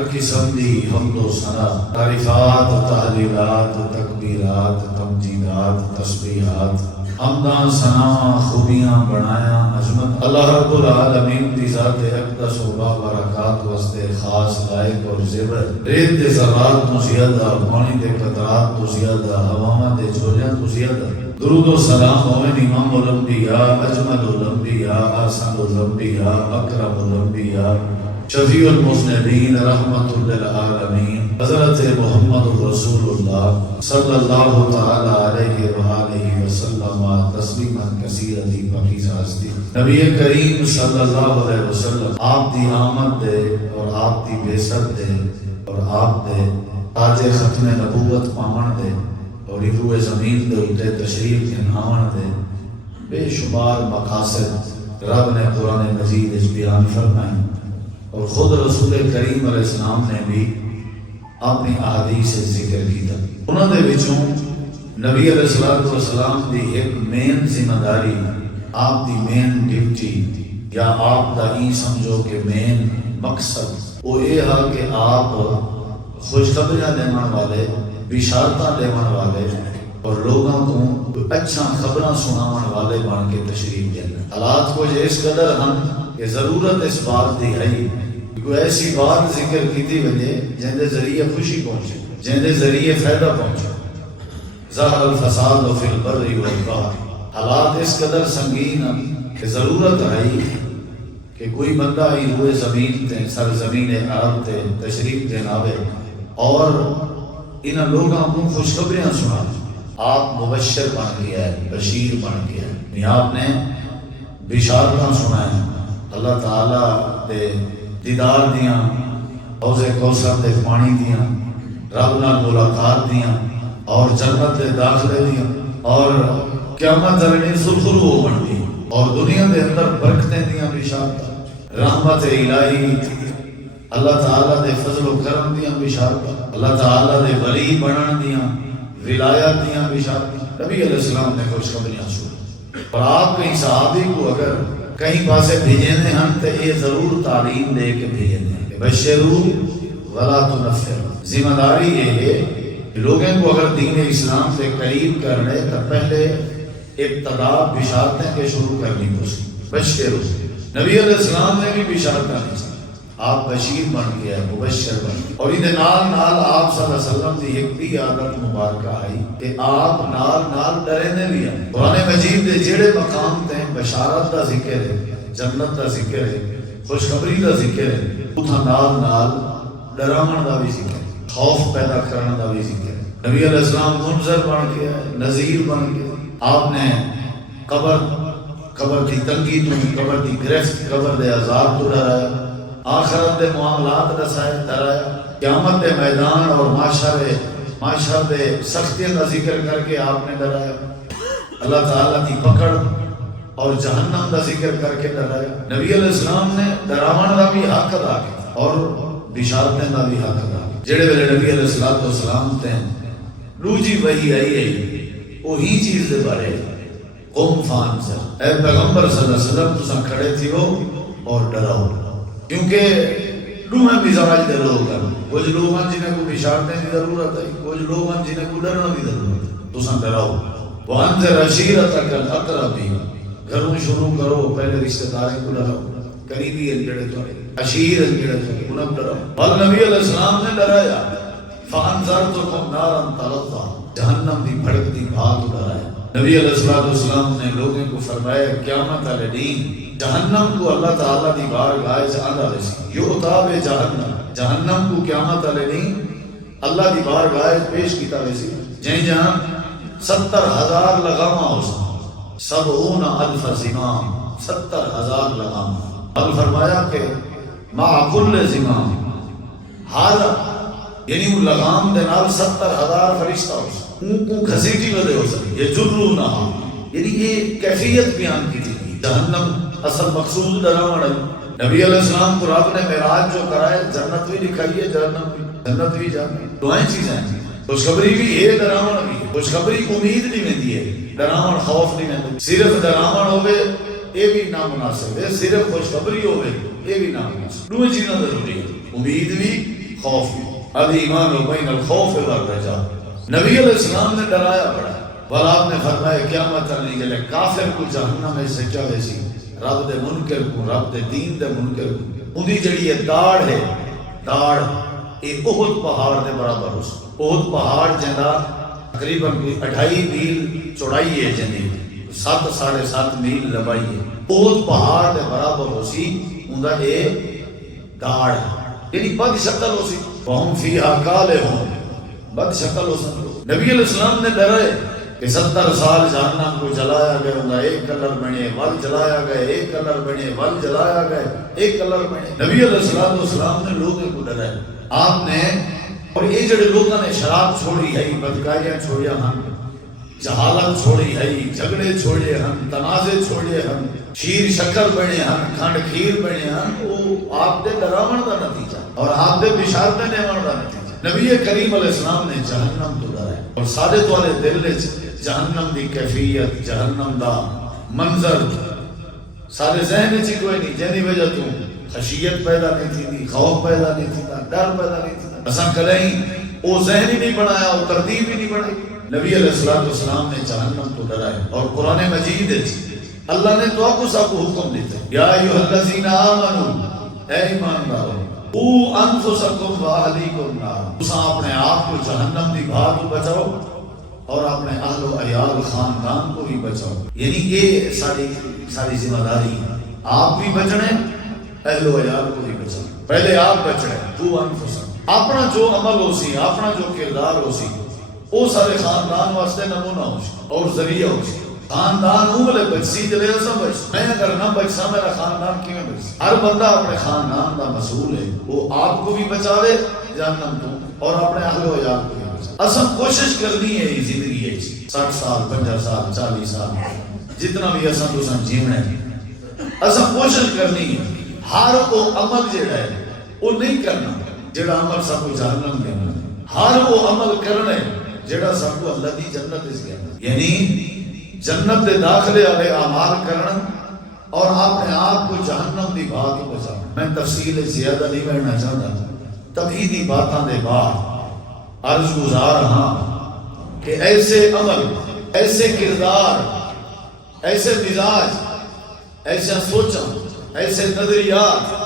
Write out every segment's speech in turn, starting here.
ہر قسم دی حمد و ثنا، تعریفات، تحلیلات، تکبیرات، تمجیدات، تسبیحات، حمداں ثنا، خوبیاں بڑھایا عظمت اللہ رب العالمین دی ذات اقدس و بابرکات واسطے خاص لائق اور زیور، ریت دے ذرات تو زیادہ، پانی دے قطرات تو زیادہ، ہواواں دے جھولیاں تو زیادہ درود و سلام ہوئے امام الانبیاء، اجمل الانبیاء، احسن الانبیاء، اکرم الانبیاء، شفیع المذنبین، رحمت للعالمین، حضرت محمد رسول اللہ صلی اللہ تعالی علیہ وآلہ وسلم تسلیما کثیرا دی پاکیزہ ہستی نبی کریم صلی اللہ علیہ وسلم آپ دی آمد دے اور آپ دی بعثت دے اور آپ دے تاج ختم نبوت پاون دے اور روح زمین دے اتے تشریف انہاون دے بے شمار مقاصد رب نے قرآن مجید اس بیان فرمائیں اور خود رسول کریم علیہ السلام نے بھی اپنی احادیث سے ذکر کیا۔ انہوں نے وچوں نبی علیہ السلام دی ایک مین ذمہ داری، آپ دی مین ڈیوٹی یا آپ دا ہی سمجھو کہ مین مقصد وہ یہ ہے کہ آپ خوشخبریاں دینے والے، بشارتاں دینے والے اور لوگوں کو اچھا خبراں سناون والے بن کے تشریف دینا۔ حالات کو اس قدر ہم کہ ضرورت اس بات دی ہے کوئی ایسی بات ذکر کیتی وجہ جن دے ذریعے خوشی پہنچے، جن دے ذریعے فائدہ پہنچے۔ ظہر الفساد فی البر والبحر، حالات اس قدر سنگین ہیں کہ ضرورت ہے کہ کوئی بندہ ہی ہوئے زمین تے سرزمین عرب تے تشریف دین آوے اور ان لوگوں کو خوشخبریاں سنا۔ آپ مبشر بن گیا ہے، بشیر بن گیا ہے، آپ نے بشارتاں سنائیں اللہ تعالیٰ دے دیدار دیاں، حوض کوثر دے پانی دیاں، رب نال ملاقات دیاں اور جنت دے داخلے دیاں اور قیامت دلنی سرخرو ہو بنتی اور دنیا دے اندر برکتیں دیاں بشارتاں، رحمت الہی اللہ تعالیٰ دے فضل و کرم دیاں بشارتاں، اللہ تعالیٰ دے ولی بنن دیاں ولایت دیاں بشارتاں۔ نبی علیہ السلام نے خوشخبریاں سنی اور آپ کہیں صحابی کو اگر کہیں پاسے بھیجنے ہم تو یہ ضرور تعلیم دے کے بھیجنے ہیں بشرو ولا تنفر۔ ذمہ داری یہ ہے کہ لوگوں کو اگر دین اسلام سے قریب کرنے تو پہلے ابتدا بشارتیں کے شروع کرنی پڑی۔ بشرو، نبی علیہ السلام نے بھی بشارت کرنی، آپ بشیر بن گیا ہے، مبشر بن گیا اور یہ نال آپ صلی اللہ علیہ وسلم کی ایک بھی عادت مبارکہ آئی کہ آپ نال ڈرنے بھی ہیں۔ قرآن مجید دے جڑے مقام تے بشارت دا ذکر ہے، جنت دا ذکر ہے، خوشخبری دا ذکر ہے، اتھا نال ڈراون دا بھی ذکر ہے، خوف پیدا کرنے دا بھی ذکر ہے۔ نبی علیہ السلام منذر بن گیا ہے، نذیر بن گیا۔ آپ نے قبر دی تنگی تو، قبر دی گرفت، قبر دے عذاب تو ڈرایا، آخرت دے معاملات ڈرایا، قیامت دے میدان اور معاشر دے سختیاں کا ذکر کر کے آپ نے ڈرایا، اللہ تعالیٰ کی پکڑ اور جہنم کا ذکر کر کے ڈرایا۔ نبی علیہ السلام نے ڈراون کا بھی حق ادا کیا اور بشارتیں کا بھی حق ادا کیا۔ جڑے ویلے نبی علیہ السلام تے دوجی وحی آئی ہے وہی چیز دے بارے قوم فانذر، اے پیغمبر صلی اللہ علیہ وسلم تساں کھڑے تھی ہو اور ڈراؤ، کیونکہ دوہاں مزاج دے لوگ ہیں، کچھ لوگ ہیں جنہیں کو بشارتیں کی ضرورت ہے، کچھ لوگ ہیں جنہیں کو ڈرنا کی ضرورت ہے۔ تساں ڈراؤ، وانذر عشیرتک الاقربین، گھروں شروع کرو، پہلے رشتہ داروں کو ڈراؤ، قریبی انجڑے تھوڑے، عشیر انجڑے تھوڑے، انہیں ڈراؤ۔ اور نبی علیہ السلام نے ڈرایا، فانذرتکم نارا تلظی، جہنم دی بھڑکتی بھاگ ڈرایا۔ نبی علیہ السلام نے لوگوں کو فرمایا قیامت والے دن جہنم کو اللہ تعالیٰ دی بارگاہ سے آندا رسی، یعطا بجہنم، جہنم کو قیامت والے دن اللہ دی بارگاہ پیش کیتا رسی، جہاں 70,000 لگاما ہو سکتا، 70,000 زمام، 70,000 لگاما۔ اب فرمایا کہ مع کل زمام، ہر یعنی وہ لگام دے نال 70,000 فرشتہ ہو سکتا، ان کو گھسیٹی ودے ہو سکتی، یہ جرونہ، یعنی یہ کیفیت بیان کی تھی۔ جہنم اصل مقصود ڈراونا ہے۔ نبی علیہ السلام کو رب نے معراج جو کرائے، جنت بھی دکھائی ہے، جنت بھی جانا، دعائیں چیزیں ہیں۔ خوشخبری بھی ہے، ڈراونا بھی ہے۔ خوشخبری امید نہیں ملتی ہے، ڈراون خوف نہیں ملتی۔ صرف ڈراون ہوئے یہ بھی نامناسب ہے، صرف خوشخبری ہوئے یہ بھی نامناسب۔ دو چیزیں ضروری ہیں، امید بھی، خوف الایمان بین الخوف والرجاء. نبی علیہ السلام نے ڈرایا بڑا اور آپ نے فرمایا قیامت نہیں گلے کافر کو جہنم میں سے چاہے سی رب دے منکر کو رب دے دین دے منکر کو اندی جڑی ہے داڑ ہے داڑ یہ احد پہاڑ دے برابر ہو سی. احد پہاڑ جہاں تقریباً 2.5 میل چوڑائی ہے جنی 7.5 میل لمبائی ہے. احد پہاڑ دے برابر ہو سی اندہ اے داڑ یعنی بد شکل ہو سی. وہم فیہا کالہون بد شکل ہو سی. نبی علیہ السلام نے ڈرائے کہ 70 سال جہنم کو جلایا گئے ہوں گا ایک کلر بنے ول جلایا گئے ایک کلر بنے ول جلایا گئے ایک کلر بنے. نبی علیہ السلام نے لوگوں کو ڈرائے. آپ نے اور یہ جڑے لوگوں نے شراب چھوڑی ہے بدکاریاں چھوڑیا ہن جہالت چھوڑی ہے جھگڑے چھوڑے ہن تنازع چھوڑے ہن شیر شکر بنے ہن کھنڈ کھیر بنے ہن وہ آپ دے ڈراون دا نتیجہ اور آپ دے بشارتیں دیون دا نتیجہ. نبی کریم علیہ السلام نے جہنم تو ڈرائے اور سارے توالے دل وچ جہنم دی کیفیت جہنم دا منظر سارے ذہن وچ کوئی نہیں جنی وجہ تو خشیت پیدا نہیں تھی خوف پیدا نہیں تھی ڈر پیدا نہیں تھی. اساں کہیں وہ ذہن ہی نہیں بنایا وہ ترتیب ہی نہیں بنائی. نبی علیہ السلام نے جہنم تو ڈرائے اور قرآن مجید اللہ نے تو آپ کو حکم دیتا یا ایھا الذین آمنوا اے ایماندارو قوا انفسکم واہلیکم نارا. تساں اپنے آپ کو جہنم دی بھاگ تو بچاؤ اور اپنے اہل و عیال خاندان کو بھی بچاؤ. یعنی یہ ساری ذمہ داری آپ بھی بچنے اہل و عیال کو بھی بچاؤ. پہلے آپ بچنے قوا انفسکم اپنا جو عمل ہو سی اپنا جو کردار ہو سی وہ سارے خاندان واسطے نمونہ ہو سی اور ذریعہ ہو سی. خاندان اگلے بچی جلے سا بچ میں اگر نہ بچسا میرا خاندان کیوں بچ. ہر بندہ اپنے خاندان کا مسئول ہے وہ آپ کو بھی بچاوے جہنم تو اور اپنے اہل و عیال کو بھی بچاوے. اصل کوشش کرنی ہے یہ زندگی ہے 60 سال 50 سال 40 سال جتنا بھی اصل تو جیونا ہے اصل کوشش کرنی ہے. ہر وہ عمل جڑا ہے وہ نہیں کرنا جڑا عمل سب کو جہنم دینا. ہر وہ عمل کرنا ہے جڑا سب کو اللہ دی جنت اس کہنا یعنی جنت دے داخلے والے اعمال کرنا اور اپنے آپ کو جہنم دی بات کو بچانا. میں تفصیل زیادہ نہیں بڑھنا چاہتا توحیدی باتاں دے بعد عرض گزار ہاں کہ ایسے عمل ایسے کردار ایسے مزاج ایسا سوچاں ایسے نظریات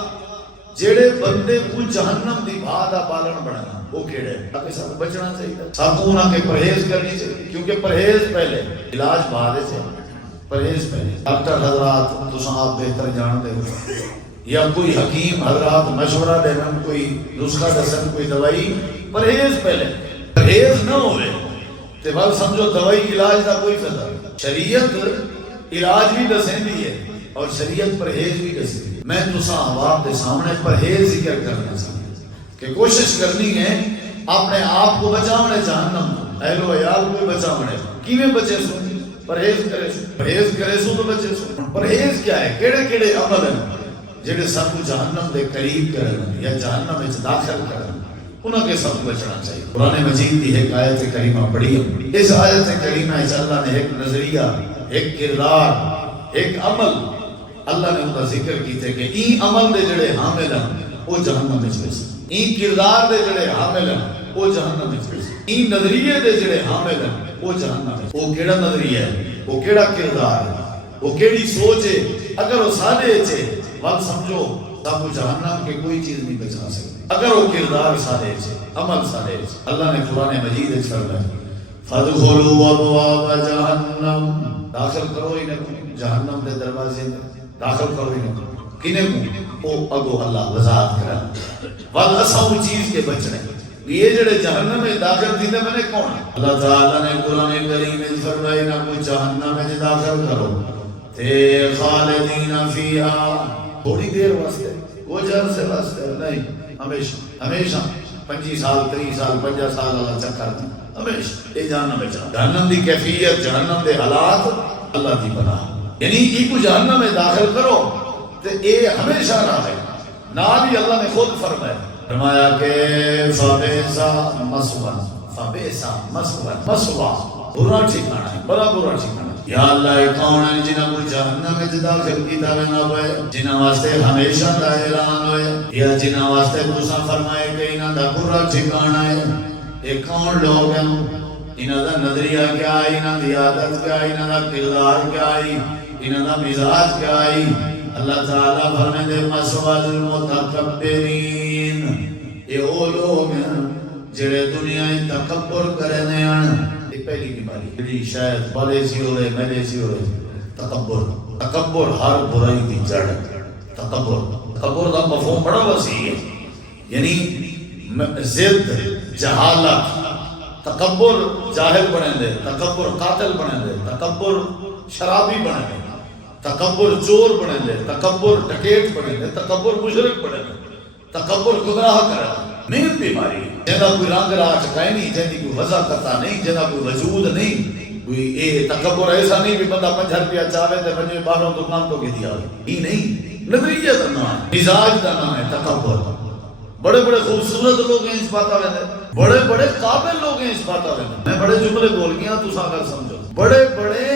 جڑے بندے کو جہنم دی بھادا پالن بنانا وہ کیڑے تاکہ سب بچنا چاہیے. سب کو نہ کہ پرہیز کرنی چاہیے کیونکہ پرہیز پہلے علاج بعد سے پرہیز پہلے. ڈاکٹر حضرات تساں آپ بہتر جانتے ہو یا کوئی حکیم حضرات مشورہ دین کوئی نسخہ دسن کوئی دوائی پرہیز پہلے. پرہیز نہ ہوئے تے بل سمجھو دوائی علاج دا کوئی فائدہ. شریعت علاج بھی دسیندی ہے اور شریعت پرہیز بھی دسیندی ہے. میں تساں عوام کے سامنے پرہیز ذکر کرنا چاہتا کہ کوشش کرنی ہے اپنے آپ کو بچاونے جہنم اہل و عیال کو بچاونے. کیویں بچے سو پرہیز کرے سو تو بچے سو. پرہیز کیا ہے کیڑے کیڑے عمل ہیں جڑے سب کو جہنم دے قریب کرن یا جہنم وچ داخل کرن انہاں کے سب بچنا چاہیے. قرآن مجید کی ایک آیت کریمہ پڑھی ہے. اس آیت کریمہ وچ اللہ نے ایک نظریہ ایک کردار ایک عمل اللہ نے ان کا ذکر کیتے کہ این عمل دے جڑے حامل ہیں وہ جہنم میں چلے سن. این کردار دے جڑے حامل ہیں وہ جہنم میں چلے سن. این نظریے دے جڑے حامل ہیں وہ جہنم میں. وہ کیڑا نظریہ ہے وہ کیڑا کردار ہے وہ کیڑی سوچ ہے اگر وہ سادے چھے بات سمجھو سب کو جہنم کے کوئی چیز نہیں بچا سکتے. اگر وہ کردار سادے چھے عمل سادے چھے اللہ نے قرآن مجید ایک فرمایا فَادْخُلُوا أَبْوَابَ جَهَنَّمَ داخل کرو انہیں جہنم دے دروازے میں داخل کرو انہیں کنے کو او اگو اللہ وضاحت کرا وال اساں چیز کے بچنے یہ جڑے جہنم میں داخل تھی میں نے کون اللہ تعالی نے قرآن کریم میں فرمایا نہ کوئی جہنم میں داخل کرو تے خالدین فیہا تھوڑی دیر واسطے کوئی عرصے واسطے نہیں ہمیشہ 25 سال 30 سال 50 سال اللہ چکر ہمیشہ یہ جہنم میں جہنم دی کیفیت جہنم دے حالات اللہ دی بنا یعنی کی کو جہنم میں داخل کرو تو اے ہمیشہ نہ ہے. نال ہی اللہ نے خود فرمایا کہ فبئسا مثوی فبئسا مثوی مسوا برا ٹھکانہ ہے بڑا برا ٹھکانہ. یا اللہ یہ کون ہے جنہاں کو جہنم میں داخل کیتا نہ ہوئے، جنہاں واسطے ہمیشہ دا اعلان ہوئے، یا جنہاں واسطے تساں فرمائے کہ انہاں دا برا ٹھکانہ ہے۔ یہ کون لوگ ہیں؟ انہاں دا نظریہ کیا ہے، انہاں دی عادت کیا ہے، انہاں دا کردار کیا ہے، انہاں دا مزاج کیا ہے؟ اللہ تعالیٰ فرمائے دے مسوال المتکبرین، یہ وہ لوگ ہیں جڑے دنیا ہی تکبر کرنے ہیں۔ یہ پہلی بیماری جی شاید بڑے سی ہوئے میرے سی ہوئے، تکبر ہر برائی کی جڑ۔ تکبر کا مفہوم بڑا وسیع ہے، یعنی ضد، جہالت۔ تکبر جاہل بنے دے، تکبر قاتل بنے دے، تکبر شرابی بنے دے، تکبر چور بنے دے، تکبر ڈکیٹ بنے دے، تکبر مشرک بنے دے، تکبر گمراہ کرے۔ نہیں بیماری جہاں کوئی رنگ راج کا نہیں، جہاں کوئی وضع قطع نہیں، جہاں کوئی وجود نہیں، کوئی اے تکبر ایسا نہیں بھی بندہ 5 روپیہ چاہے تے بندے باہروں دکان تو کے دیا ہی نہیں، نظریہ دا نام ہے، مزاج دا نام ہے تکبر۔ بڑے بڑے خوبصورت لوگ ہیں اس بات آ رہے ہیں، بڑے بڑے قابل لوگ ہیں اس بات آ رہے ہیں۔ میں بڑے جملے بول گیا تو ساگر سمجھو، بڑے بڑے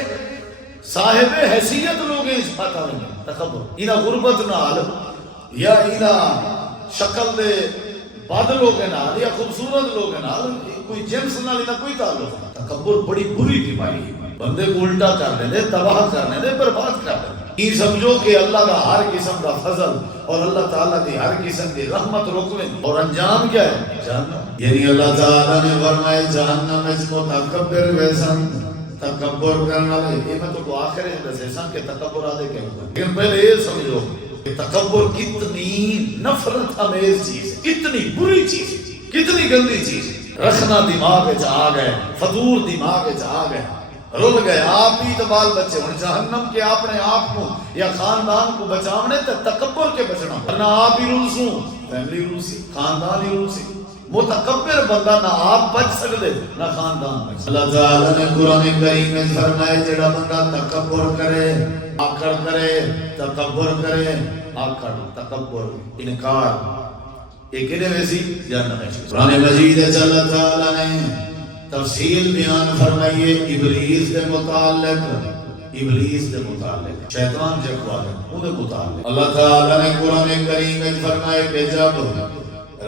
صاحب حیثیت لوگ ہیں اس بات آ رہے ہیں۔ تکبر انہا غربت نال یا انہا شکل دے بد لوگ نال یا خوبصورت لوگ نال کوئی جنس نال انہا کوئی تعلق نہیں۔ تکبر بڑی بری بیماری ہے، بندے کو الٹا کرنے دے، تباہ کرنے دے، برباد کرنے دے۔ یہ سمجھو کہ اللہ کا ہر قسم کا فضل اور اللہ تعالیٰ کی ہر قسم کی رحمت روکنے اور انجام کیا ہے؟ جہنم۔ یعنی اللہ تعالیٰ نے فرمائے جہنم اس کو تکبر ویسن، تکبر کرنا لے۔ یہ میں تو کو آخر ہے جیسا کہ تکبر آدھے کیا ہوگا، لیکن پہلے یہ سمجھو کہ تکبر کتنی نفرت امیز چیز ہے، کتنی بری چیز ہے، کتنی گندی چیز ہے۔ رکھنا دماغ آ گئے، فضول دماغ آ گئے، رول گئے آپ ہی تو بال بچے ہوں جہنم کے اپنے آپ کو یا خاندان کو بچاونے تے تکبر کے بچنا، ورنہ آپ ہی رولسوں، فیملی رولسی، خاندان ہی رولسی۔ متکبر بندہ نہ آپ بچ سکتے نہ خاندان بچ۔ اللہ تعالیٰ نے قرآن کریم میں فرمائے جڑا بندہ تکبر کرے، آکڑ کرے، تکبر کرے، آکڑ، تکبر، انکار، ایک نے ویسی جہنم ہے۔ قرآن مجید اللہ تعالیٰ نے تفصیل بیان فرمائیے ابلیس کے متعلق، ابلیس کے متعلق، شیطان جب آگے انہیں متعلق اللہ تعالیٰ نے قرآن کریم میں فرمائے کہ جب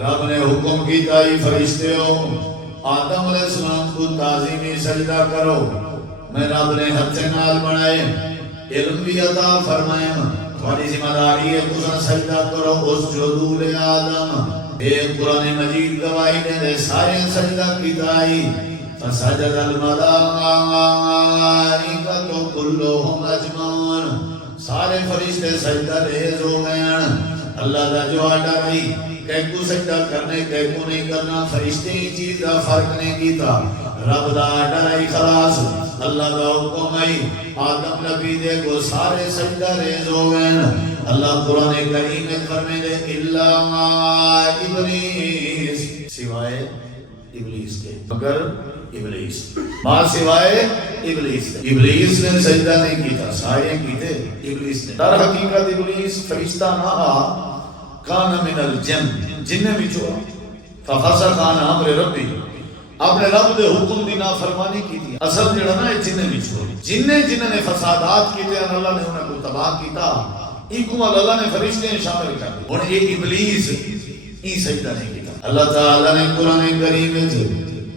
رب نے حکم کی تائی فرشتے ہو آدم علیہ السلام کو تعظیمی سجدہ کرو، میں رب نے حد سے نال بنائے، علم بھی عطا فرمائے، تھوڑی ذمہ داری ہے تساں سجدہ کرو اس جدول آدم۔ ایک قرآن مجید گواہی دے سارے سجدہ کی تائی فسجد الملائکۃ کلھم اجمعون، سارے فرشتے سجدہ ریز ہو گئے۔ اللہ دا جو آڈر رہی کہ کو سجدہ کرنے کہ کو نہیں کرنا، فرشتے ہی چیز دا فرق نہیں کیتا، رب دا آڈر رہی خلاص، اللہ دا حکم ہے آدم نبی دے کو سارے سجدہ ریز ہو گئے۔ اللہ قرآن کریم میں فرمائے دے الا ابلیس، سوائے ابلیس کے، مگر ابلیس، ماں سوائے ابلیس، ابلیس نے سجدہ نہیں کیتا، سارے کیتے ابلیس نے۔ در حقیقت ابلیس فرشتہ نہ کان من الجن، جن میں چھوڑا ففسق عن امر ربی، اپنے رب دے حکم دی نافرمانی کی تھی۔ اصل جڑا نا جن میں چھوڑی، جن نے فسادات کیتے ہیں اللہ نے انہیں کو تباہ کیتا، ایکو اللہ نے فرشتے شامل کر دی، اور یہ ابلیس ای سجدہ نہیں کیتا۔ اللہ تعالیٰ نے قرآن کریم میں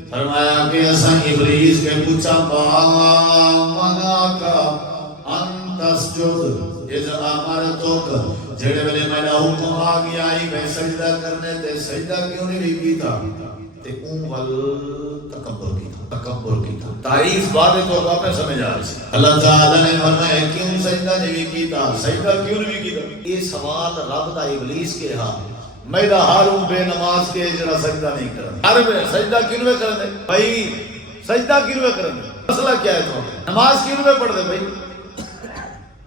فرمایا کہ اساں ابلیس کے پوچھا منعک ان تسجد اذ امرتک، جڑے ویلے میرا حکم آ گیا ہی میں سجدہ کرنے تے سجدہ کیوں نہیں کیتا، تے اول تکبر کیتا، تکبر کیتا۔ تعریف بعد تو آپ نے سمجھ آ رہی ہے۔ اللہ تعالیٰ نے فرمایا کیوں سجدہ نہیں کیتا، سجدہ کیوں نہیں کیتا؟ یہ سوال رب دا ابلیس کے ہاں میرا ہارون بے نماز کے جڑا سجدہ نہیں کرنا، ہر بے سجدہ کیوں نہیں کرنے بھائی، سجدہ کیوں نہیں کرنے، مسئلہ کیا ہے؟ تو نماز کیوں نہیں پڑھ دے بھائی؟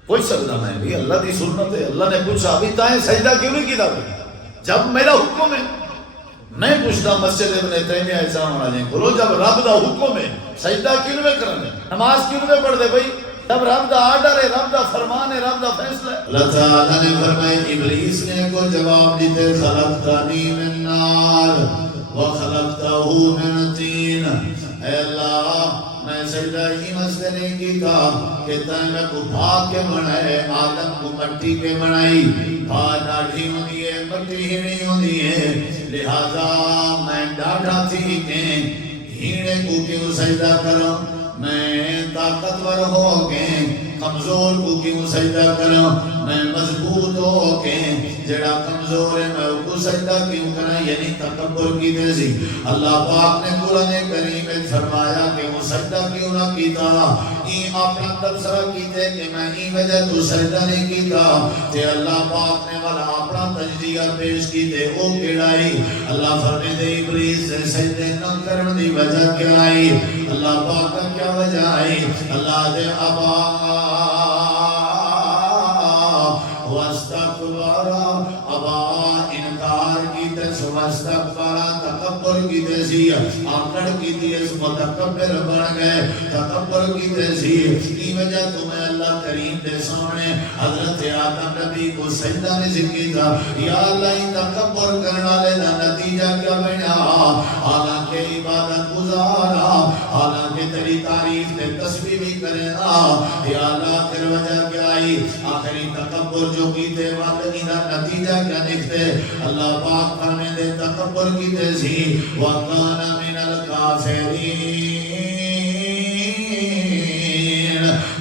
کوئی سجدہ نہیں بھی، اللہ دی سنت ہے، اللہ نے پوچھا ابھی تائیں سجدہ کیوں نہیں کیتا بھائی؟ جب میرا حکم ہے، میں پوچھتا مسجد ابن تیمیہ ایسا ہونا جائیں بولو، جب رب دا حکم ہے سجدہ کیوں نہیں کرنے، نماز کیوں نہیں پڑھ دے بھائی؟ جب رب دا آرڈر ہے، رب دا فرمان ہے، رب دا فیصلہ ہے۔ اللہ تعالیٰ نے فرمایا ابلیس نے کو جواب دیتے خلقتنی من نار وخلقتہ من طین، اے اللہ میں سجدہ ہی واسطے نہیں کیتا کہ تن کو بھاگ کے بنائے آدم کو مٹی کے بنائی بھا ڈاڑھی ہوندی ہے مٹی ہی نہیں ہوندی ہے لہذا میں ڈاڑھا تھی کہ ہیڑے کو کیوں سجدہ کروں میں طاقتور ہو کے کمزور کو کیوں سجدہ کروں میں مضبوط ہو کے جڑا کمزور ہے میں کو سجدہ کیوں کرا یعنی تکبر کی تیزی اللہ پاک نے قرآن کریم میں فرمایا کہ وہ سجدہ کیوں نہ کیتا این اپنا تبصرہ کیتے کہ میں این وجہ تو سجدہ نہیں کیتا تے اللہ پاک نے والا اپنا تجزیہ پیش کیتے او کیڑائی اللہ فرمے دے ابلیس سے سجدے نہ کرن دی وجہ کیا آئی اللہ پاک کا کیا وجہ آئی اللہ دے ابا واستکبارا ابا انکار کی تیس واستکبارا تکبر کی تیسی آکڑ کی تیس متکبر بن گئے تکبر کی تیسی کی وجہ تمہیں اللہ کریم دے سامنے حضرت آدم نبی کو سجدہ نے ذکی تھا یا اللہ ہی تکبر کرنا لینا نتیجہ کیا بنا حالانکہ عبادت گزارا حالانکہ تیری تعریف تے تسبیح بھی کرنا یا اللہ تیر وجہ کیا آئی آخری تکبر جو کیتے والدی دا نتیجہ کیا نکتے اللہ پاک فرمے دے تکبر کیتے سی وَقَانَ مِنَ الْكَافِرِينَ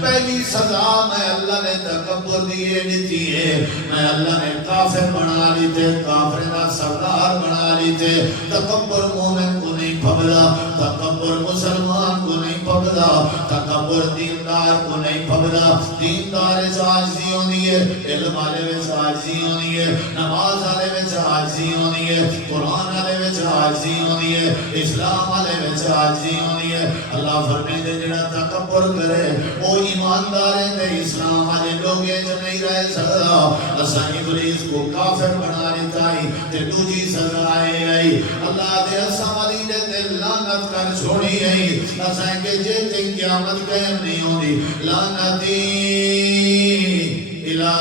پہلی سزا میں اللہ نے تکبر دیئے دیتی ہے میں اللہ نے کافر بنا لیتے کافر کا سردار بنا لیتے تکبر مومن کو نہیں پھبلا تکبر مسلمان کو نہیں پھبلا تکبر دیندار کو نہیں پھبلا دیندار عاجزی ہونی ہے علم والے وچ عاجزی ہونی ہے نماز والے وچ عاجزی ہونی ہے قرآن والے وچ عاجزی ہونی ہے اسلام والے وچ عاجزی ہونی ہے اللہ فرمائے دے جڑا تکبر کرے وہ ایماندار ہے تے اسلام والے لوگ جو نہیں رہ سکتا اساں ابلیس کو کافر بنا لیتا ہے تے دوجی سزا آئی اللہ دے اساں والی دے تے لعنت کر چھوڑی ہے اساں کہ جے تے قیامت قائم نہیں ہوندی لعنتی الہ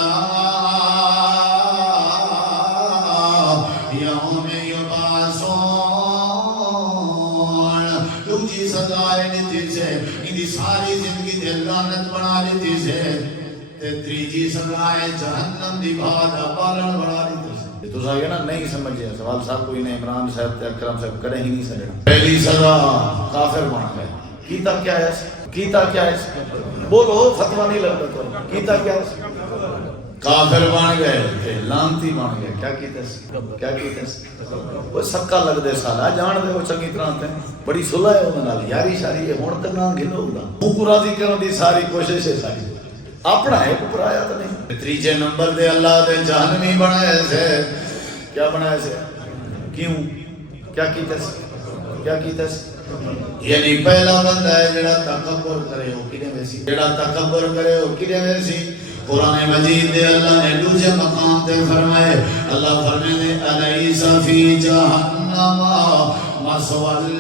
یوم یبعثون دوجی سزا دیتی سے ان ساری زندگی دے لعنت بنا لیتی سے تے تیجی سزا جہنم دی بھاد پالن بنا لیتی سے تو ساگے نا نہیں سمجھے سوال صاحب کوئی نہیں عمران صاحب تے اکرم صاحب کرے ہی نہیں سجنا پہلی سزا کافر بنا گئے کیتا کیا ہے کیتا کیا ہے بولو فتوہ نہیں لگتا تو کیتا کیا ہے کافر بن گئے لانتی بن گئے کیا کیتے وہ سکا لگ دے سالا جان دے وہ چنگی طرح تے بڑی صلح ہے انہاں نال یاری شاری ہے ہن تے نہ گھلو گا منہ کو راضی کرن دی ساری کوشش ہے ساری اپنا ہے کو پرایا تے نہیں تیجے نمبر دے اللہ دے جہنمی بنائے سے کیا بنائے سے کیوں کیا کیتے یعنی پہلا بندہ ہے جڑا تکبر کرے وہ کنے ویسی جڑا تکبر کرے وہ کنے ویسی قرآن مجید دے اللہ نے دوسرے مقام تے فرمائے اللہ فرمائے دے الیس فی جہنم مثوی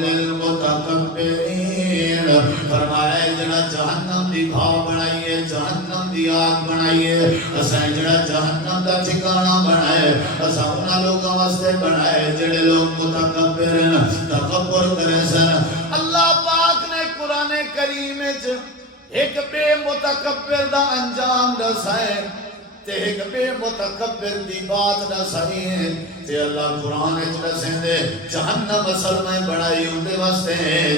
للمتکبرین فرمایا جڑا جہنم دی بھا بنائیے جہنم دی آگ بنائیے اساں جڑا جہنم دا ٹھکانہ بنائے اساں انہاں لوگاں واسطے بنائے جڑے لوگ متکبر تکبر کرے سن اللہ پاک نے قرآن کریم وچ ایک بے متکبر دا انجام دسائے تے ایک بے متکبر دی بات دسائے تے اللہ قرآن وچ دسیں دے جہنم اصل میں بڑائی اندے واسطے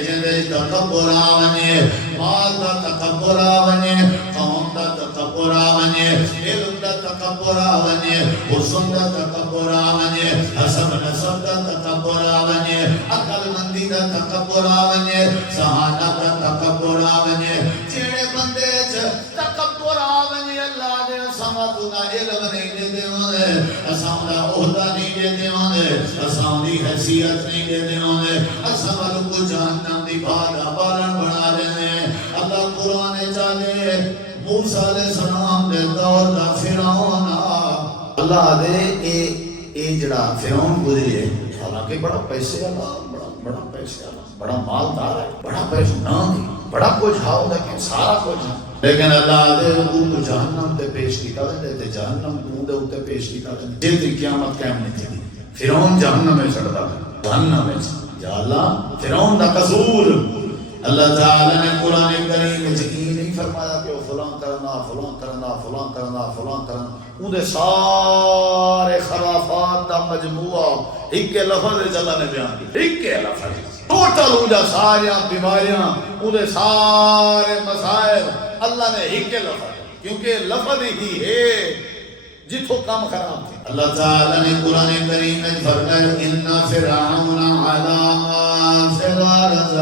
جندے تکبر آونے مال دا تکبر آونے قوم دا تکبر آونے علم دا تکبر آونے حسن دا تکبر آونے حسب نسب دا تکبر آونے عقل مندی دا تکبر آونے سہانہ دا تکبر آونے جیڑے بندے تکبر آونے اللہ دے سمت دا علم نہیں دے دیوانے اساں دا عہدہ نہیں دے دیوانے اساں دی حیثیت نہیں دے دیوانے اساں کو جہنم دی بھادا بالن بنا لینے اللہ قرآن چاہے موسیٰ علیہ السلام دے دور دا فرعون اللہ دے اے جڑا فرعون گزرے حالانکہ بڑا پیسے والا بڑا پیسے والا بڑا مالدار ہے بڑا پیسہ نہ بڑا کچھ ہاؤ لیکن سارا کچھ لیکن اللہ دے کو جہنم تے پیش کیتا دے تے جہنم کو دے اوتے پیش کیتا دے تے قیامت قائم نہیں تھی فرعون جہنم میں چڑھدا جہنم میں یا اللہ فرعون دا قصور اللہ تعالی نے قرآن کریم میں یہ نہیں فرمایا کہ وہ فلاں کرنا فلاں کرنا فلاں کرنا فلاں کرنا، اندے سارے خرافات دا مجموعہ ایک کے لفظ اللہ نے بیان کی، ایک کے لفظ ٹوٹل اندے ساریاں بیماریاں اندے سارے مسائل اللہ نے ایک کے لفظ، کیونکہ لفظ ہی ہے جتوں کام خراب تھی۔ اللہ تعالی نے قرآن کریم میں فرمایا ان فرعون علا فی الارض،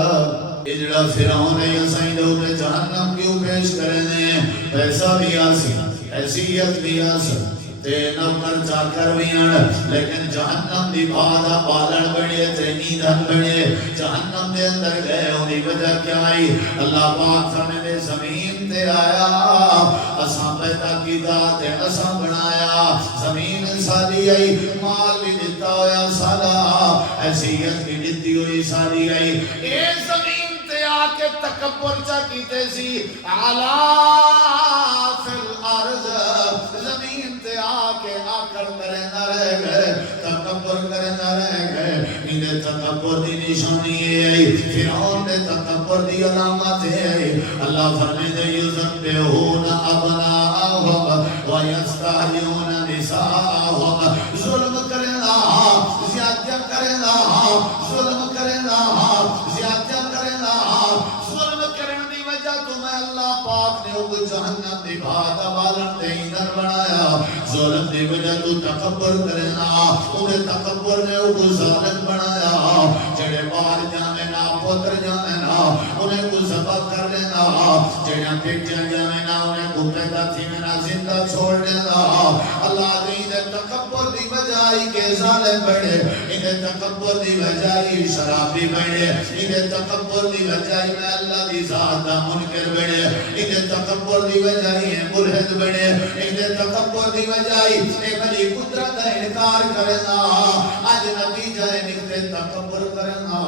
یہ جڑا فرعون ہے یہ سائیں دو میں جہنم کیوں پیش کرنے، پیسہ بھی آسی حیثیت بھی آسی تے نوکر چاکر بھی آن، لیکن جہنم دی بھادا پالن بڑھے تے ایندھن بڑھے، جہنم دے اندر گئے ہونے وجہ کیا آئی؟ اللہ پاک فرمائے زمین تے آیا اساں پیدا کیتا تے اساں بنایا، زمین ساری آئی، مال بھی دیتا ہویا سارا، حیثیت بھی دیتی ہوئی ساری آئی، اے زمین تے آ کے تکبر چا کیتے سی علا فی الارض، زمین تے آ کے آکڑ کرے نہ رہ گئے، تکبر کرے نہ رہ گئے، انہیں تکبر دی نشانی ہے، فرعون نے تکبر دی علامت ہے۔ اللہ فرمائے یذبحون ابناءهم ویستحیون نساءهم، ظلم کرنا زیادہ کرنا، ظلم کرنا زیادہ کرنا، ظلم کرنے دی وجہ تمہیں اللہ پاک نے وہ جہنم دی بھادا بالن دے ایندھن بنایا، ظلم دی وجہ تو تکبر کرنا، انہیں تکبر نے وہ ظالم بنایا، جڑے باہر جانے نا پتر جانے نا انہیں کو ذبح کر لینا، جڑے بیٹیاں جانے نا انہیں کو پیدا تھی میں نا زندہ چھوڑ لینا۔ اللہ نے انہیں تکبر دی بجائی کے ظالم بڑھے، انہیں تکبر دی بجائی شرابی بڑھے، انہیں تکبر دی بجائی میں اللہ دی ذات دا منکر بڑھے، انہیں تکبر دی بجائی ملحد بڑھے، انہیں تکبر دی بجائی ایک علی قدرت کا انکار کرنا، آج نتیجہ نکتے تکبر کرنا،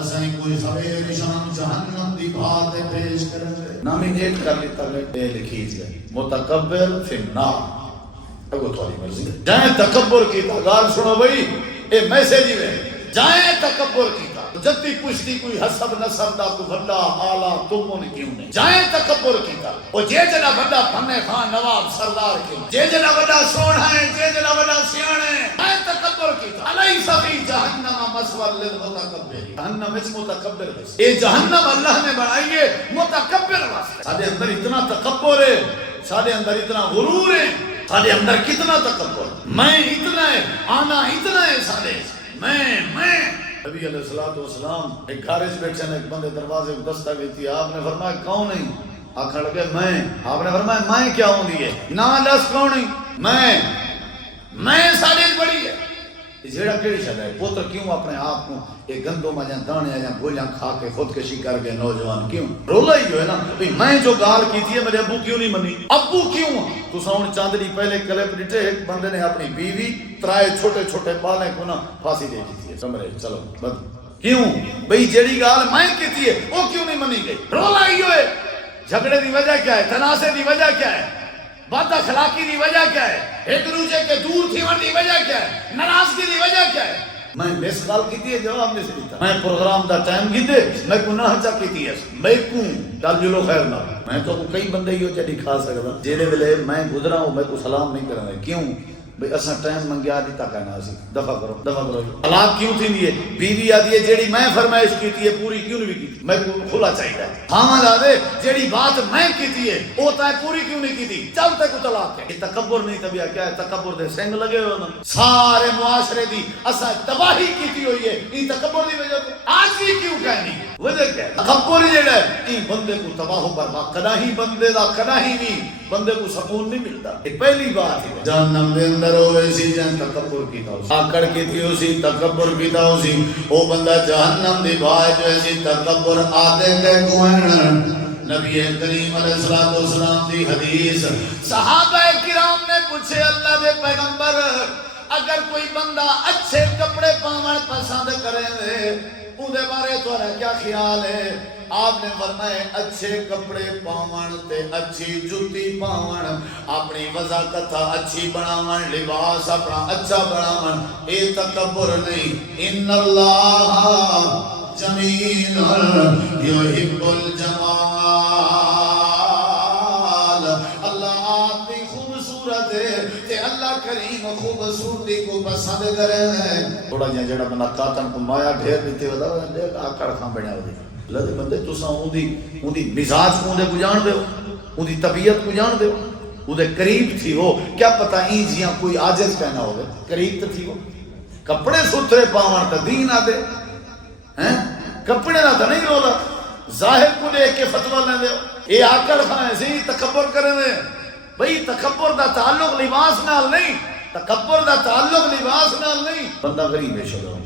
اسائیں کوئی خبر شان جہنم دی بات پیش کرنے نامی ایٹ کر لیتا ہے لکھی جائے متکبر فی النار، اگو تھوڑی مرضی جائیں تکبر کی تغار سنو بھئی اے میسیجی میں جائیں تکبر کی جتی پوچھتی کوئی حسب نصب دا کو بھلا آلہ تمون کیوں نہیں، جائیں تکبر کیتا وہ جے جنا بڑا پھنے خان نواب سردار کیوں، جے جنا بڑا سوڑا ہے، جے جنا بڑا سیانے ہیں، جائیں تکبر کیتا علیہ فی جہنم مسور للمتکبر، جہنم اس متکبر ہے، یہ جہنم اللہ نے بنائی ہے متکبر واسطے، سادے اندر اتنا تکبر ہے، سادے اندر اتنا غرور ہے، سادے اندر کتنا تکبر، میں اتنا ہے، آنا اتنا ہے سادے، میں نبی علیہ السلام ایک گھارج بیٹھے نے ایک بندے دروازے کو دستہ گئی تھی، آپ نے فرمایا کون نہیں، آکھا لگے میں، آپ نے فرمایا میں کیا ہوں دیئے نا دس کون نہیں، میں سالیت بڑی ہے، جیڑا کیڑی شد ہے پوتر کیوں اپنے آپ کو ایک گندوں میں جہاں دانے یا گولیاں کھا کے خودکشی کر گئے نوجوان کیوں، رولا ہی جو ہے نا میں جو گال کی تھی میرے ابو کیوں نہیں منی، ابو کیوں، تو ساؤن چاندنی پہلے کلپ ڈٹے ایک بندے نے اپنی بیوی ترائے چھوٹے چھوٹے بالیں کو نا پھانسی دے دی تھی، سمجھے چلو بند کیوں بھئی جیڑی گال میں کی تھی وہ کیوں نہیں منی گئی، رولا ہی جو ہے، جھگڑے دی وجہ کیا ہے، تناسے دی وجہ کیا ہے، بد اخلاقی دی وجہ کیا ہے، ایک دوسرے کے دور تھیون دی وجہ کیا ہے، ناراضگی دی وجہ کیا ہے، میں بیس کال کی تھی جواب نہیں سکتا، میں پروگرام دا ٹائم کی دے میں گناہ چا کی تھی میں کوں ڈال جلو خیر نہ، میں تو کئی بندے ہی ہو چا دکھا سکتا جیلے ویلے میں گزرا ہوں میں کو سلام نہیں کرنا، کیوں بھئی اساں ٹائم منگیا دیتا کہنا سی دفع کرو طلاق کیوں تھی نہیں ہے، بیوی آدھی ہے جیڑی میں فرمائش کی تھی پوری کیوں نہیں کی تھی، میں کھلا چاہیے خامد آدھے جیڑی بات میں کی تھی وہ تا پوری کیوں نہیں کی تھی، چل تے کو طلاق ہے، یہ تکبر نہیں طبیعہ کیا ہے، تکبر دے سنگ لگے ہوئے نا، سارے معاشرے دی اساں تباہی کی تھی ہوئی ہے، یہ تکبر دی وجہ تو آج بھی کیوں کہنی وجہ کیا ہے، تکبر ہی جیڑا ہے یہ بندے کو تباہ و برباد کدا ہی بندے دا کدا ہی نہیں بندے کو سکون نہیں ملتا، یہ پہلی بات ہے جہنم دے اندر ہوئے سی جہاں تکبر کیتا ہو سی آکڑ کی تھی ہو سی تکبر کیتا ہو سی او بندہ جہنم دی بھائی جو ایسی تکبر آدھے کے کوئن نبی کریم علیہ السلام دی حدیث صحابہ کرام نے پوچھے اللہ دے پیغمبر اگر کوئی بندہ اچھے کپڑے پاون پسند کرے اندے بارے تو کیا خیال ہے، آپ نے فرمائے اچھے کپڑے پاون تے اچھی جوتی پاون اپنی وضاقت اچھی بناون لباس اپنا اچھا بناون اے تکبر نہیں، ان اللہ جمیل یحب الجمال، اللہ آپ بھی خوبصورت ہے تے اللہ کریم خوبصورتی کو پسند کرے ہیں۔ تھوڑا جہاں جڑا بنا کاتن کو مایا ڈھیر دیتے ہوتا ہے دیکھ آکڑ کھاں بڑھیا ہوتی لگے بندے تساں اون دی مزاج کو دے کو جان دے ہو، اون دی طبیعت کو جان دے ہو، اون دے قریب تھی ہو، کیا پتہ ہی جیاں کوئی عاجز پہنا ہوگا قریب تو تھی ہو، کپڑے ستھرے پاون تا دین آ دے ہیں، کپڑے نہ تو نہیں رولا ظاہر کو دیکھ کے فتوہ لیں دے اے آکڑ کھائیں سی تکبر کریں دے بھئی تکبر دا تعلق لباس نال نہیں، تکبر دا تعلق لباس نال نہیں، بندہ غریب ہے شکر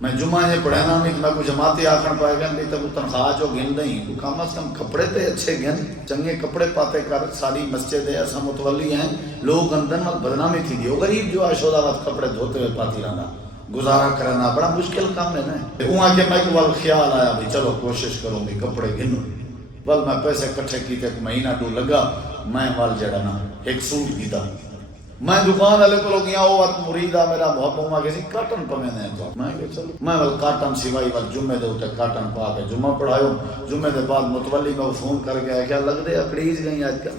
میں جمعہ یہ پڑھانا نہیں تو میں کوئی جماعتی آکھن پائے گا نہیں تو وہ تنخواہ جو گن دیں کوئی کم از کم کپڑے تے اچھے گن چنگے کپڑے پاتے کر ساری مسجد ہے ایسا متولی ہیں لوگ اندر میں بدنامی تھی دی وہ غریب جو آشودہ وقت کپڑے دھوتے ہوئے پاتی رہنا گزارا کرنا بڑا مشکل کام ہے نا وہاں کہ میں کو وال خیال آیا بھی چلو کوشش کروں بھی کپڑے گنوں وال میں پیسے کٹھے کیتے ایک مہینہ دو لگا میں وال جڑا نا ایک سوٹ کیتا میں دکان والے کو لوگ یہاں وہ وقت مرید آ میرا محبت ہوں کسی کاٹن پمیں دیں تو میں کہ چلو میں ول کاٹن سوائی ول جمعے دے ہوتے کاٹن پا کے جمعہ پڑھائیوں جمعے دے بعد متولی میں فون کر کے آیا کیا لگ دے اکڑیز گئی آج کا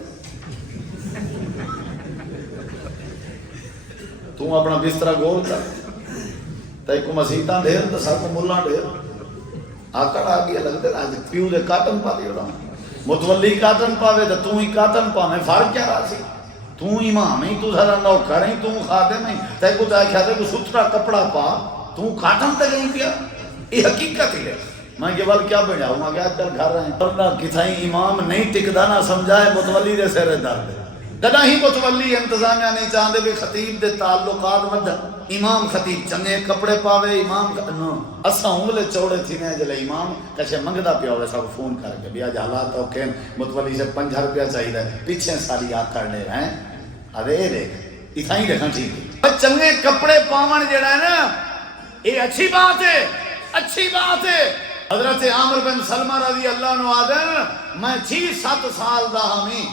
تو اپنا بسترہ گول کر تائی کو مسیحتاں ڈھیر تو ساتھ ملہ ڈھیر آکڑ آ گیا لگ دے آج پیو دے کاٹن پا دے رہا متولی کاٹن پاوے تو تو ہی کاٹن پا میں فرق کیا رہا سی تو امام ہی تو ذرا نوکر ہی تو خادم ہی تے کو تے کہتے کو ستھرا کپڑا پا تو کاٹن تے گئی پیا یہ حقیقت ہی ہے میں کہ بل کیا بڑھاؤں میں کہ آج کل گھر رہے ہیں ورنہ کتھائی امام نہیں ٹکدا نہ سمجھائے متولی دے سرے درد دنا ہی متولی انتظامیہ نہیں چاہتے بھی خطیب دے تعلقات مد امام خطیب چنگے کپڑے پاوے امام اساں انگلے چوڑے تھی نے جلے امام کچھے منگدا پیا ہوئے سب فون کر کے بھی آج حالات ہو کہ متولی سے 5 روپیہ چاہیے رہے پیچھے ساری آگ کرنے رہے ہیں ارے دیکھ اتھائی دیکھا ٹھیک ہے چنگے کپڑے پاون جڑا ہے نا یہ اچھی بات ہے اچھی بات ہے حضرت عامر بن سلمہ رضی اللہ عنہ آدھر میں 6-7 سال دا ہمیں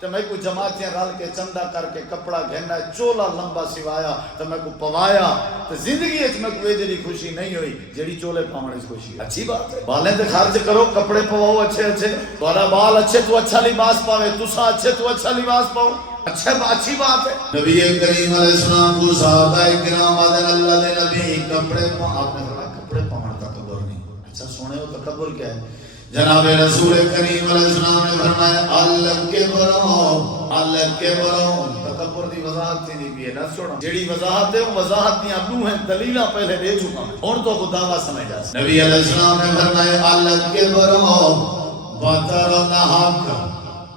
تو میں کو جماعتیں رل کے چندہ کر کے کپڑا گھننا چولا لمبا سوایا تو میں کو پوایا تو زندگی اچھ میں کوئی جڑی خوشی نہیں ہوئی جڑی چولے پاونے اس خوشی اچھی بات ہے بالیں تے خرچ کرو کپڑے پواؤ اچھے اچھے تمہارا بال اچھے تو اچھا لباس پاوے تسا اچھے تو اچھا لباس پاؤ اچھی بات ہے نبی کریم علیہ السلام کو صحابہ کرام آدھر اللہ دے نبی کپڑے آپ نے کہا کپڑے پاونے تکبر نہیں اچھا سونے ہو تکبر کیا ہے جناب رسول کریم علیہ السلام نے فرمایا اللہ کے برو تکبر دی وضاحت تھی نہیں بھی ہے نہ چھوڑا جیڑی وضاحت ہے وہ وضاحت نہیں ابو ہیں دلیلہ پہلے دے چکا اور تو خداوہ سمجھ جا سکتا نبی علیہ السلام نے فرمایا اللہ کے برو بطر الحق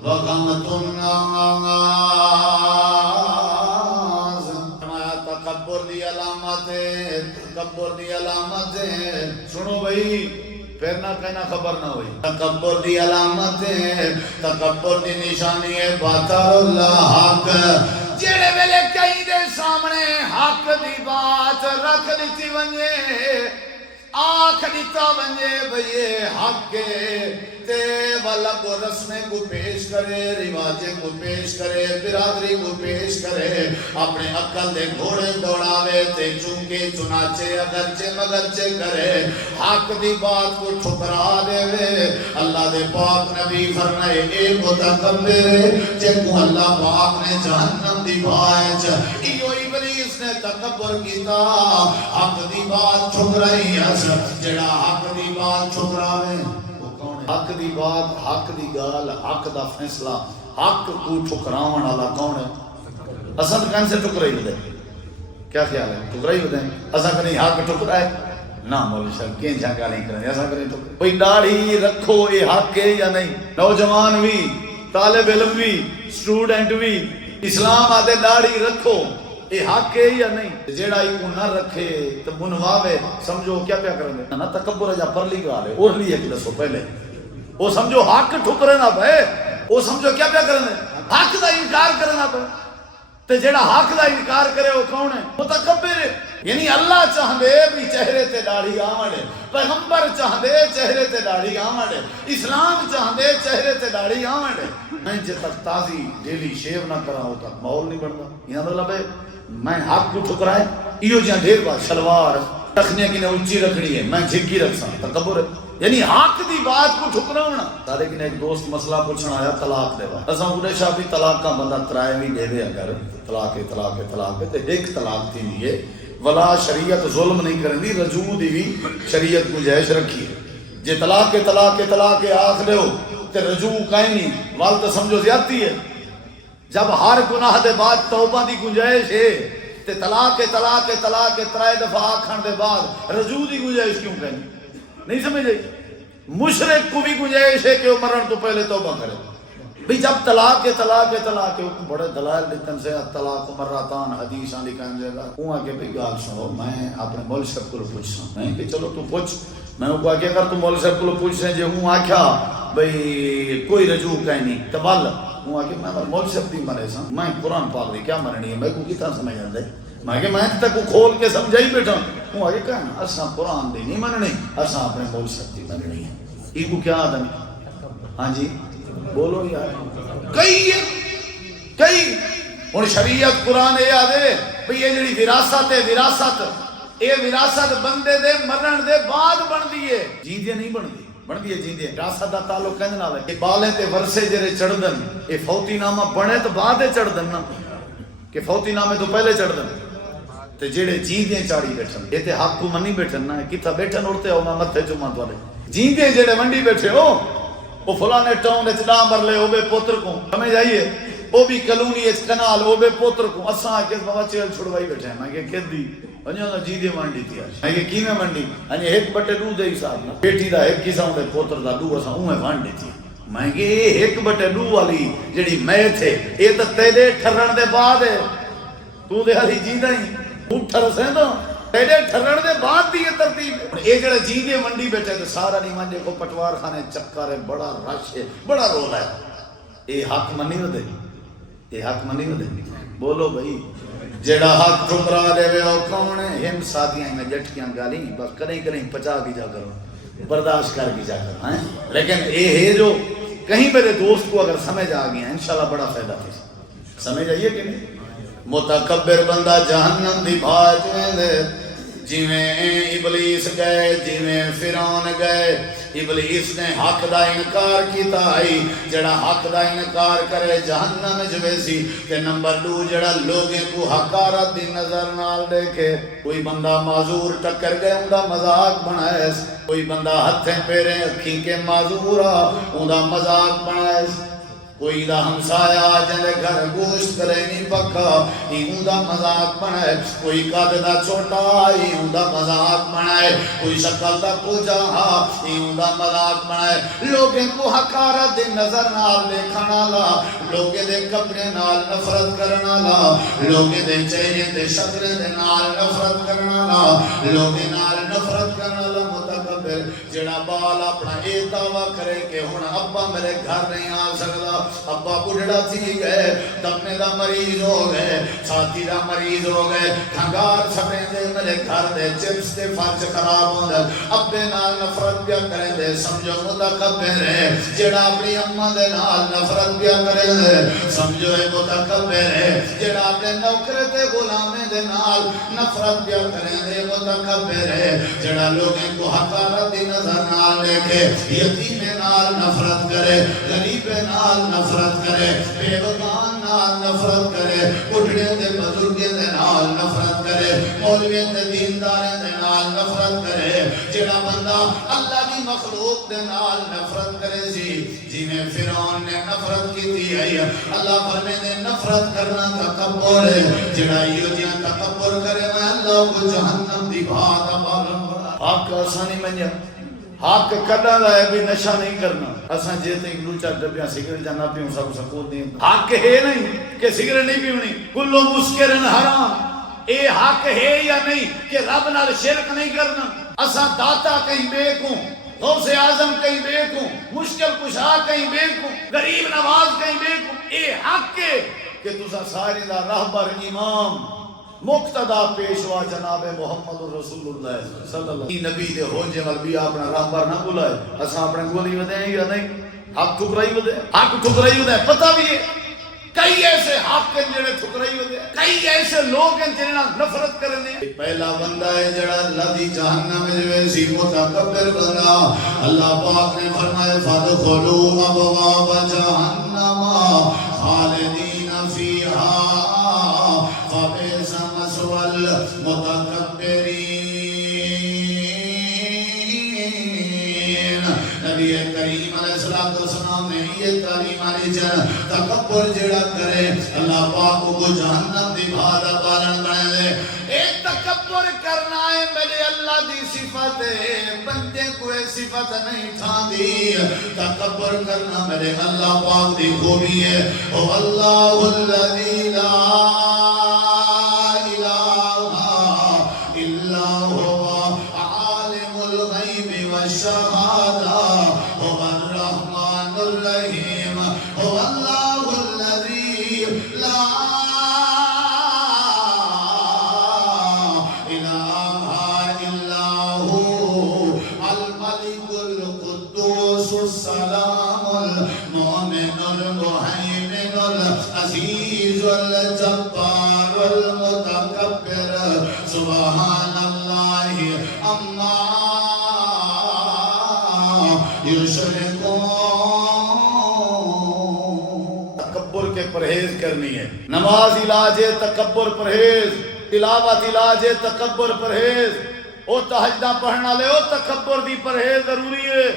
وغمت الناس فرمایا تکبر دی علامت ہے سنو بھئی پھر نہ کہنا خبر نہ ہوئی تکبر دی علامت ہے تکبر دی نشانی ہے بطر الحق جیڑے ویلے کہیں دے سامنے حق دی بات رکھ دیتی ونجے آنکھ دیتا ونجے بھئیے حق کے تے والا کو رسمیں کو پیش کرے رواجیں کو پیش کرے برادری کو پیش کرے اپنے عقل دے گھوڑے دوڑاوے تے چونکے چناچے اگرچے مگرچے کرے حق دی بات کو ٹھکرا دے وے اللہ دے پاک نبی فرمائے اے متکبر جن کو اللہ پاک نے جہنم دی بائچ ایو ابلیس نے تکبر کیتا حق دی بات ٹھکرائی ہے جڑا حق دی بات ٹھکراوے حق دی بات حق دی گال حق دا فیصلہ حق کو ٹھکراون والا کون ہے اسد کہاں سے ٹھکرائی بدے کیا خیال ہے ٹھکرائی بدے اسد نہیں حق ٹھکرائے نہ مولوی صاحب کہیں جا گالی کریں اسد نہیں ٹھکرائے کوئی داڑھی رکھو یہ حق ہے یا نہیں نوجوان بھی طالب علم بھی سٹوڈنٹ بھی اسلام آدھے داڑھی رکھو یہ حق ہے یا نہیں جیڑا ہی کو نہ رکھے تو منواوے سمجھو کیا پیا کرنے نہ تکبر جا پر لی گالے اور لیے کہ دسو پہلے وہ سمجھو حق ٹھکرے نہ پہ وہ سمجھو کیا پیا کرنے حق دا انکار کرنا پہ تو جیڑا حق دا انکار کرے وہ کون ہے متکبر ہے یعنی اللہ چاہدے بھی چہرے تے داڑھی آمڑے پیغمبر چاہدے چہرے تے داڑھی آمڑے اسلام چاہدے چہرے تے داڑھی آمڑے میں جے تک تازی ڈیلی شیو نہ کرا ہو تک ماحول نہیں بڑھتا یہ مطلب ہے میں حق کو ٹھکرائے ایو جہاں ڈھیر بات شلوار تخنیاں کی نے اونچی رکھنی ہے میں جھکی رکھساں تکبر ہے یعنی حق دی بات کو ٹھکراونا سارے کی نے ایک دوست مسئلہ پوچھنا آیا طلاق دے وا اساں بوڑے شاہ بھی طلاق کا بندہ ترائے بھی دے دے اگر طلاق تے ایک طلاق تھی نہیں ہے ولا شریعت ظلم نہیں کرندی رجوع دی بھی شریعت گنجائش رکھی ہے جے طلاق آخ دے ہو تے رجوع کہیں نہیں وال تو سمجھو زیادتی ہے جب ہر گناہ دے بعد توبہ دی گنجائش ہے تے طلاق ترائے دفعہ آکھن دے بعد رجوع دی گنجائش کیوں کہیں نہیں سمجھ آئی مشرک کو بھی گنجائش ہے کہ وہ مرن تو پہلے توبہ کرے بھی جب طلاق بڑے دلائل دیتن سے طلاق مراتان حدیثاں لکھائیں جائے گا وہ آگے بھی گال سنو میں اپنے مول صاحب کو پوچھنا میں کہ چلو تو پوچھ میں کو آگے اگر تو مول صاحب کو پوچھ رہے جو ہوں آکھیا بھئی کوئی رجوع کہیں نہیں تبال ہوں آگے میں مول صاحب بھی مرے سا میں قرآن پاک دی کیا مرنی ہے میں کو کتنا سمجھ آتا ہے میں تک کو کھول کے سمجھائی بیٹھا ہوں آگے کہنا اساں قرآن دی نہیں مننی اساں اپنے مول صاحب دی مننی ہے یہ کو کیا آدم ہاں جی بولو یار کئی ہن شریعت قرآن یہ آدھے بھئی یہ جڑی وراثت ہے وراثت بندے دے مرن دے بعد بندی ہے جیندے نہیں بندی ہے جیندے وراثت دا تعلق کہندے نال ہے کہ بالے تے ورثے جڑے چڑھدن اے فوتی نامہ بنے تو بعد چڑھدن نا کہ فوتی نامے تو پہلے چڑھدن تے جڑے جیندے چاڑی بیٹھن اے تے حق کو منی بیٹھن نا کتھا بیٹھن اڑتے ہو میں متھے چوما توڑے جیندے جڑے منڈی بیٹھے ہو وہ فلانے ٹاؤن وچ نام بر لے او بے پوتر کو سمجھ آئیے او بھی کلونی وچ کنال او بے پوتر کو اساں کے بابا چیل چھڑوائی بیٹھے ہیں میں کہ کدی انہاں دا جی دی منڈی تھی میں کہ کیویں منڈی انہاں ایک بٹے دو دے حساب نال بیٹی دا ایک قسم دے پوتر دا دو اساں اوے وانڈی تھی میں کہ ایک بٹے دو والی جڑی میں تھے اے تے تیرے ٹھرن دے بعد ہے تو دے علی جیندا ہی اٹھر سے تو تیرے ٹھرن دے بعد دی ترتیب اے جڑا جی دی منڈی بیٹھے تے سارا نہیں منجے کو پٹوار خانے چکر ہے بڑا رش ہے بڑا رولا ہے اے حق منی نہ دے اے حق منی نہ دے بولو بھائی جڑا حق ٹھکرا دے وے او کون ہے ہم ساتھیاں میں جٹکیاں گالی بس کریں پچا کی جا کرو برداشت کر کی جا کرو ہیں لیکن اے ہے جو کہیں میرے دوست کو اگر سمجھ آ گیا انشاءاللہ بڑا فائدہ تھی سمجھ آئیے کہ نہیں متکبر بندہ جہنم دی بھاج ویندے جویں ابلیس گئے جویں فرعون گئے ابلیس نے حق دا انکار کیتا آئی جڑا حق دا انکار کرے جہنم جویسی تے نمبر 2 جڑا لوگیں کو حقارت دی نظر نال دیکھے کوئی بندہ معذور ٹکر گئے ان دا مذاق بنائے کوئی بندہ ہتھیں پیریں اکھیں کے معذورا ان دا مذاق بنائے کوئی دا ہمسایا جنہیں گھر گوشت کرے نہیں پکا ہی دا مذاق بنائے کوئی قد دا چھوٹا ہی دا مذاق بنائے کوئی شکل دا پوجا ہی دا مذاق بنائے لوگیں کو حقارت دے نظر نال دیکھنا لا لوگیں دے کپڑے نال نفرت کرنا لا لوگیں دے چہرے دے شکل دے نال نفرت کرنا لا لوگیں نال نفرت کرنا لا متکبر جڑا بال اپنا اے دعویٰ کرے کہ ہن ابا میرے گھر نہیں آ سکتا ابا بڑھڑا تھی گئے دمنے دا مریض ہو گئے چھاتی دا مریض ہو گئے کھنگار چھپیں دے میرے گھر دے چپس دے فرچ خراب ہوں دے ابے نال نفرت پیا کریں دے سمجھو متکبر ہے جڑا اپنی اماں دے نال نفرت پیا کریں دے سمجھو اے متکبر ہے جڑا اپنے نوکر تے غلامے دے نال نفرت پیا کریں دے متکبر ہے جڑا لوگیں کو حقارت دی نظر نال دیکھے یتیم نال نفرت کرے غریب نال نفرت کرے بے وقان نال نفرت کرے بڑھڑے دے بزرگے دے نال نفرت کرے مولوی دے دیندارے دے نال نفرت کرے جڑا بندہ اللہ کی مخلوق دے نال نفرت کرے جی میں فرعون نے نفرت کی تھی ہے اللہ فرمے دے نفرت کرنا تکبر ہے جڑا یہ جہاں تکبر کرے میں اللہ کو جہنم دی بھات بالم حق آسانی منیا حق کدا دا ہے بھی نشہ نہیں کرنا اساں جے تے دو چار ڈبیاں سگریٹ جا نہ پیوں سب سکون نہیں حق ہے نہیں کہ سگریٹ نہیں پیونی کلو مسکرن حرام اے حق ہے یا نہیں کہ رب نال شرک نہیں کرنا اساں داتا کہیں بے کو غوث اعظم کہیں بے کو مشکل کشا کہیں بے کو غریب نواز کہیں بے کو اے حق ہے کہ تساں ساری دا رہبر امام مقتدا پیشوا جناب محمد رسول اللہ صلی اللہ علیہ وسلم نبی دے ہوجے ول بھی اپنا راہبر نہ بلائے اساں اپنے گولی ودے یا نہیں حق ٹھکرائی ودے پتہ بھی ہے کئی ایسے حق ہیں جڑے ٹھکرائی ہوتے ہیں، کئی ایسے لوگ ہیں جنہاں نفرت کرنے۔ پہلا بندہ ہے جڑا اللہ دی جہنم میں ویسی متکبر بندہ۔ اللہ پاک نے فرمایا فادخلوا ابواب جہنم خالدین فیہا فبئس مثوى المتکبرین۔ نبی کریم علیہ السلام نے یہ تعلیم علی جن تکبر جڑا کرے اللہ پاک کو جہنم دی بھالا پالن بنے دے۔ ایک تکبر کرنا ہے میرے اللہ دی صفت ہے، بندے کو صفت نہیں تھا دی۔ تکبر کرنا میرے اللہ پاک دی خوبی ہے۔ او اللہ الذی لا الہ الا هو عالم الغیب والشہادہ الرحمن الرحیم هو اللہ الذی لا الہ الا هو الملک القدوس السلام المؤمن المہیمن العزیز الجبار المتکبر سبحان اللہ اما تکبر کے پرہیز کرنی ہے۔ نماز علاج ہے، تکبر پرہیز، تلاوت علاج ہے، تکبر پرہیز، او تہجدہ پڑھنا لے او تکبر دی پرہیز ضروری ہے،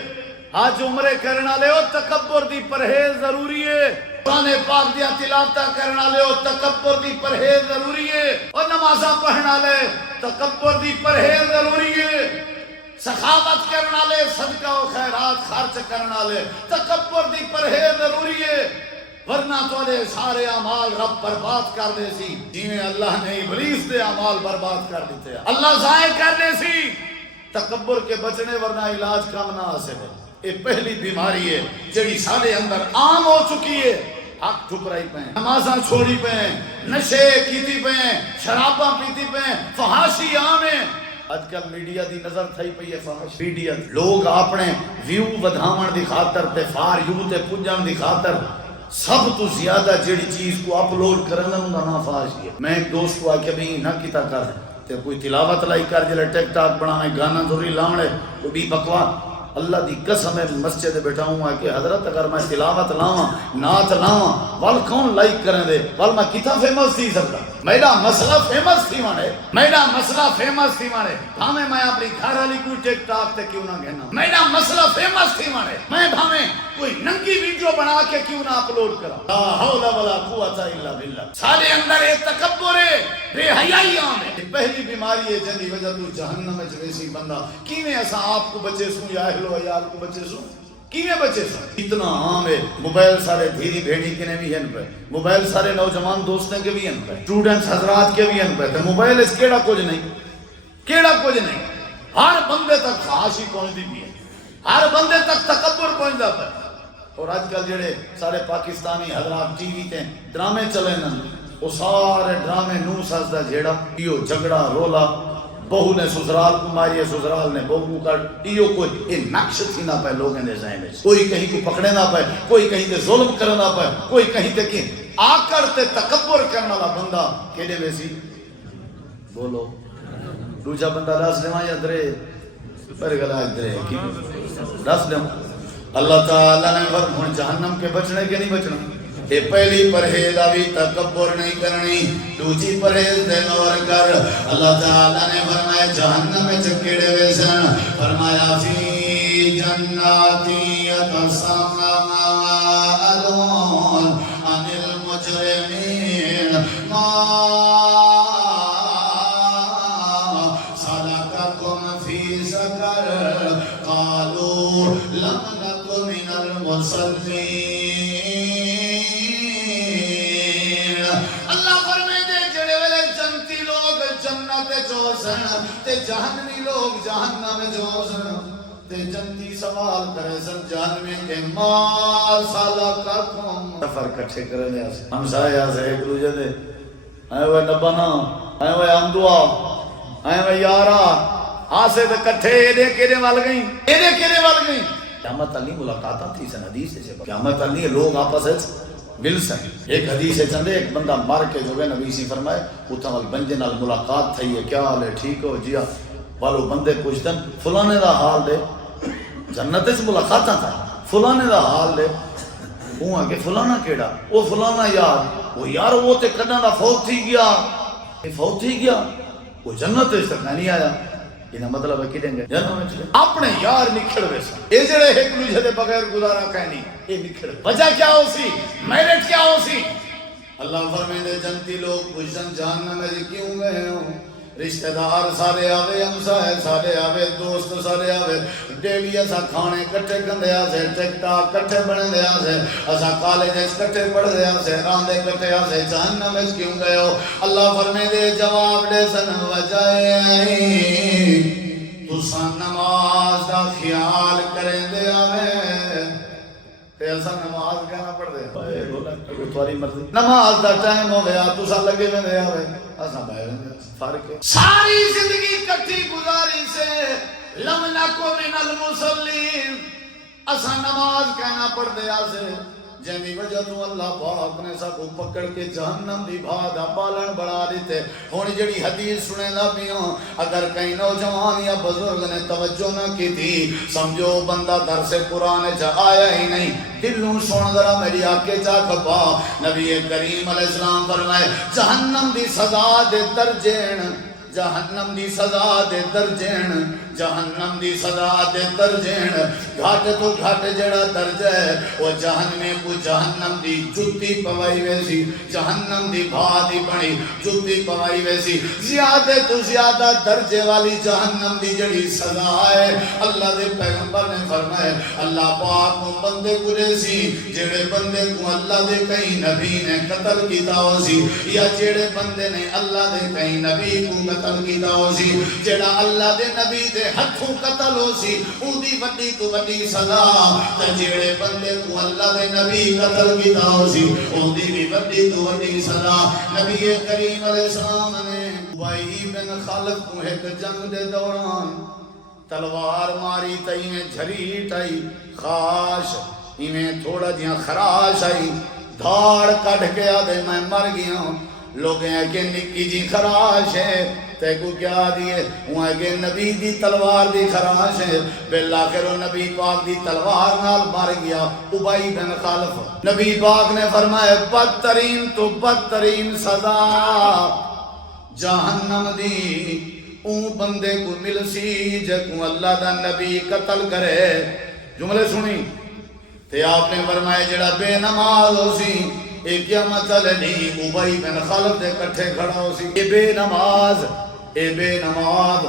حج عمرے کرنا لے او تکبر دی پرہیز ضروری ہے، قرآن پاک دیا تلاوتہ کرنا لے او تکبر دی پرہیز ضروری ہے، اور نمازہ پڑھنا لے تکبر دی پرہیز ضروری ہے، سخاوت کرنا لے صدقہ و خیرات خرچ کرنا لے تکبر دی پرہیز ضروری ہے، ورنہ توڑے سارے اعمال رب برباد کر دے سی، جنہیں اللہ نے ابلیس دے اعمال برباد کر دیتے ہیں، اللہ ضائع کر دے سی۔ تکبر کے بچنے ورنہ علاج کم نہ حاصل ہے۔ یہ پہلی بیماری ہے جڑی سارے اندر عام ہو چکی ہے۔ حق ٹھکرائی پہ ہیں، نمازاں چھوڑی پہ ہیں، نشے کیتی پہ ہیں، شراباں پیتی پہ ہیں، فحاشی عام ہیں۔ آج کل میڈیا دی نظر تھائی پئی ہے فحش میڈیا، لوگ اپنے ویو ودھاون دی خاطر تے فار یو تے پجن دی خاطر سب تو زیادہ جڑی چیز کو اپلوڈ کرنا انہاں نہ فحش ہے۔ میں ایک دوست کو آکے بھی نہ کیتا کر تے کوئی تلاوت لائی کر جلے ٹک ٹاک بناویں گانا ضروری لاونے کوئی بھی بکواس۔ اللہ دی قسم ہے مسجد بیٹھا ہوں کہ حضرت اگر میں تلاوت لاواں نعت لاواں وال کون لائک کریں دے وال میں کتا فیمس تھی سکتا، میرا مسئلہ فیمس تھی وانے، میرا مسئلہ فیمس تھی وانے، بھامیں میں اپنی گھر والی کوئی ٹک ٹاک تے کیوں نہ کہنا، میرا مسئلہ فیمس تھی وانے، میں بھامیں کوئی ننگی ویڈیو بنا کے کیوں نہ اپلوڈ کرا، لا حول ولا قوت الا باللہ۔ سارے اندر ایک تکبر ہے، بے حیائی عام ہے۔ پہلی بیماری ہے جن دی وجہ تو جہنم میں جویسی بندہ کیویں اساں آپ کو بچے سوں یا اہل و عیال کو بچے سوں کیویں بچے سوں؟ اتنا عام ہے۔ موبائل سارے دھیری بھیڑی کے بھی ہیں پہ، موبائل سارے نوجوان دوستیں کے بھی ہیں پہ، اسٹوڈنٹس حضرات کے بھی ہیں پہ، تو موبائل اس کیڑا کچھ نہیں، کیڑا کچھ نہیں، ہر بندے تک خواہشی پہنچتی بھی ہے، ہر بندے تک تکبر پہنچتا پہ۔ اور آج کل جڑے سارے پاکستانی حضرات ٹی وی تے ڈرامے چلے نا، وہ سارے ڈرامے نو سجدہ جھیڑا، یہ جھگڑا رولا، بہو نے سسرال کو ماری ہے، سسرال نے بہو کو کاٹ، یہ کوئی نقش تھی نہ پائے لوگوں نے ذہن میں، کوئی کہیں کو پکڑے نہ پائے، کوئی کہیں تے ظلم کرنا نہ پائے، کوئی کہیں تے کہ آکر تے تکبر کرنا والا بندہ کیڑے ویسی بولو دوجا بندہ رس لیواں یا درے پر گلا درے کی رس لیواں۔ اللہ تعالیٰ نے فرمایا جہنم کے بچنے کے نہیں بچنا۔ اے پہلی پرہیز آوی تکبر نہیں کرنی، دوسری پرہیز دے نور کر۔ اللہ تعالیٰ نے فرمایا جہنم میں چکیڑے ویسن، فرمایا فی جناتی یتساءلون عن المجرمین ما سلککم فی سقر قالوا لم نک من المصلین۔ تے جہنمی لوگ جہنم جو سن تے جنتی سوال کرے سن جہنمی کے مال سالا کا کم سفر کٹھے کرے لیا سے ہم سایہ سے ایک دوجہ دے آئے ہوئے نبانا آئے ہوئے امدعا آئے ہوئے یارا آسے دے کٹھے ایدے کیرے وال گئیں ایدے کیرے وال گئیں۔ قیامت علی ملاقاتہ تھی سن حدیث سے قیامت علی لوگ آپس ہے مل سکے. ایک حدیث ہے چندے ایک بندہ مر کے جو ہے نبی سی فرمائے اتھا وال بندے نال ملاقات تھی ہے کیا حال ہے ٹھیک ہو جی والو بندے پوچھتن فلانے دا حال دے جنت سے ملاقاتاں تھا فلانے دا حال دے وہ کہ فلانا کیڑا وہ فلانا یار وہ یار وہ تے کداں دا فوت تھی گیا یہ فوت تھی گیا وہ جنت سے تک نہیں آیا. یہ مطلب ہے کہ دیں گے جنت اپنے یار نکھڑ ویسا یہ جڑے ایک دوسرے دے بغیر گزارا کہنی یہ نکھڑ وجہ کیا ہو سی میرٹ کیا ہو سی. اللہ فرمائے جنتی لوگ پوچھن جہنم میں کیوں گئے ہو رشتہ دار سارے آوے ہمسائے سارے آوے دوست سارے آوے ڈیلی اسا کھانے کٹھے کندے آسے ٹک ٹاک کٹھے بنے دے آسے اسا کالج کٹھے پڑھ دے آسے راندے کٹھے آسے جہنم میں کیوں گئے ہو. اللہ فرمائے دے جواب دے سن وجائے تسا نماز دا خیال کریں دے آوے تے اسا نماز کہنا پڑھ دے تمہاری مرضی نماز دا ٹائم ہو گیا تسا لگے میں دے آوے اسا باہر فرق ہے. ساری زندگی کٹھی گزاری سے لم نکو من المصلین اسا نماز کہنا پڑھ دے آسے جنہی وجہ تو اللہ پاک نے سب کو پکڑ کے جہنم دی بھادا پالن بڑھا دیتے. ہونی جڑی حدیث سنے لبیوں اگر کئی نوجوان یا بزرگ نے توجہ نہ کی تھی سمجھو بندہ در سے قرآن جا آیا ہی نہیں. دلوں سن ذرا میری آنکھیں چا کھپا نبی کریم علیہ السلام فرمائے جہنم دی سزا دے درجین جہنم دی سزا دے درجین جہنم دی سزا دے درجین گھاٹ تو گھاٹ جڑا درج ہے وہ جہنم کو جہنم دی جتی پوائی ویسی جہنم دی بھادی بنی جتی پوائی ویسی زیادہ تو زیادہ درجے والی جہنم دی جڑی سزا ہے اللہ دے پیغمبر نے فرمائے اللہ پاک کو بندے کو ریسی جڑے بندے کو اللہ دے کئی نبی نے قتل کیتا ہو سی یا جڑے بندے نے اللہ دے کئی نبی کو قتل کیتا ہو سی جڑا اللہ دے نبی دے ہتھوں قتل ہو سی اودی وڈی تو وڈی سزا تے جڑے بندے کو اللہ دے نبی قتل کیتا ہو سی اودی بھی وڈی تو وڈی سزا. نبی کریم علیہ السلام نے ابی بن خلف کو ایک جنگ دے دوران تلوار ماری تے میں جھریٹ آئی خاش ایویں تھوڑا جیاں خراش آئی دھاڑ کٹ کے آدھے میں مر گیا ہوں. لوگ ہیں کہ نکی جی خراش ہے تے کو کیا دیئے وہاں کہ نبی دی تلوار دی خراش ہے بالآخر نبی پاک دی تلوار نال مار گیا ابی بن خلف. نبی پاک نے فرمایا بدترین تو بدترین سزا جہنم دی اون بندے کو مل سی جے کو اللہ دا نبی قتل کرے. جملے سنی تے آپ نے فرمایا جڑا بے نماز ہو سی ایک کیا مطلب نہیں ابی بن خلف دے کٹھے کھڑا ہو سی اے بے نماز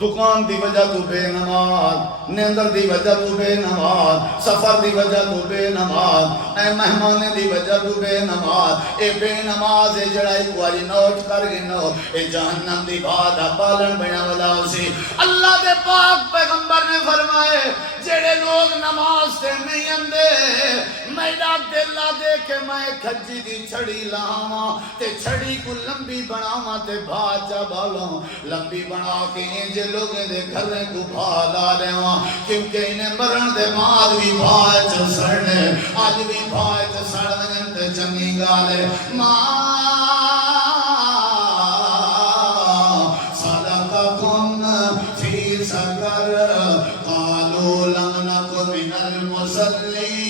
دکان دی وجہ تو بے نماز نیندر دی وجہ تو بے نماز سفر دی وجہ تو بے نماز اے مہمانے دی وجہ تو بے نماز اے بے نماز اے جڑا ایک واری نوٹ کر گنو اے جہنم دی بھادا پالن بنا والا سی. اللہ دے پاک پیغمبر نے فرمائے جڑے لوگ نماز تے نہیں اندے میرا دل لا دے کہ میں کھجی دی چھڑی لاواں تے چھڑی کو لمبی بناواں تے بھاجا بالاں لمبی بنا کے انج لوگیں دے گھریں کو بھالا لیواں کیونکہ انہیں مرن دے بعد بھی بھاج سڑنے آج بھی بھاج سڑنے تے چنگی گالے ماں صدقکم فی سکر قالوا لم نک من المصلین.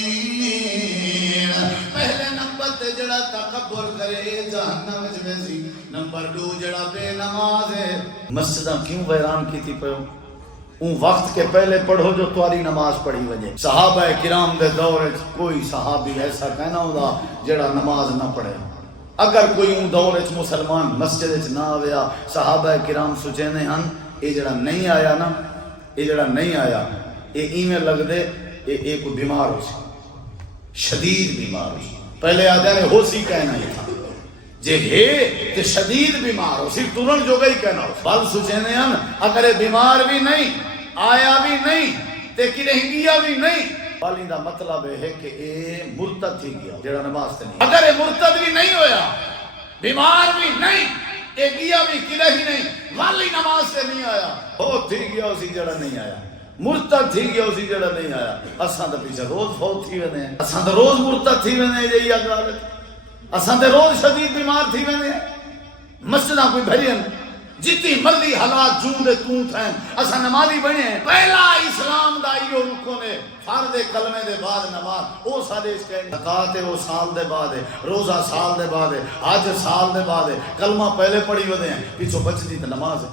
پہلے نمبر تے جڑا تکبر کرے جہنم وچ ویسی. نمبر 2 جڑا بے نماز ہے مسجداں کیوں ویران کیتی پیو اون وقت کے پہلے پڑھو جو تمہاری نماز پڑھی وجے. صحابہ کرام دے دور وچ کوئی صحابی ایسا کہنا ہوندا جڑا نماز نہ پڑھے. اگر کوئی اون دور وچ مسلمان مسجد وچ نہ آیا صحابہ کرام سوچیندے ہن اے جڑا نہیں آیا نا اے جڑا نہیں آیا اے ایویں لگ دے اے کوئی بیمار ہو سی شدید بیمار ہو سی. پہلے آدھے نے ہو سی کہنا ہی تھا جے ہے تے شدید بیمار ہو سی ترن جو گئی کہنا ہو. بل سوچیندے ہن اگر اے بیمار بھی نہیں آیا بھی نہیں تے کی رہ گیا بھی نہیں والی دا مطلب ہے کہ اے مرتد تھی گیا جڑا نماز تے نہیں. اگر اے مرتد بھی نہیں ہویا بیمار بھی نہیں اے گیا بھی کی رہی نہیں والی نماز تے نہیں آیا ہو تھی گیا اسی جڑا نہیں آیا. مرتد تھی گیا اسی جڑا نہیں آیا اساں تے پیچھے روز فوت تھی ونے اساں تے روز مرتد تھی ونے یہ گل اساں تے روز شدید بیمار تھی ونے مسجداں کوئی بھرین جتنی مرضی حالات جوں دے توں تھیں اساں نمازی بنے ہیں پہلا اسلام دا ایو رکن ہے فرض کلمے دے بعد نماز او سارے اس کے زکات ہے وہ سال دے بعد ہے روزہ سال دے بعد ہے حج سال دے بعد ہے کلمہ پہلے پڑھی ودے ہیں پیچھے بچدی تے نماز ہے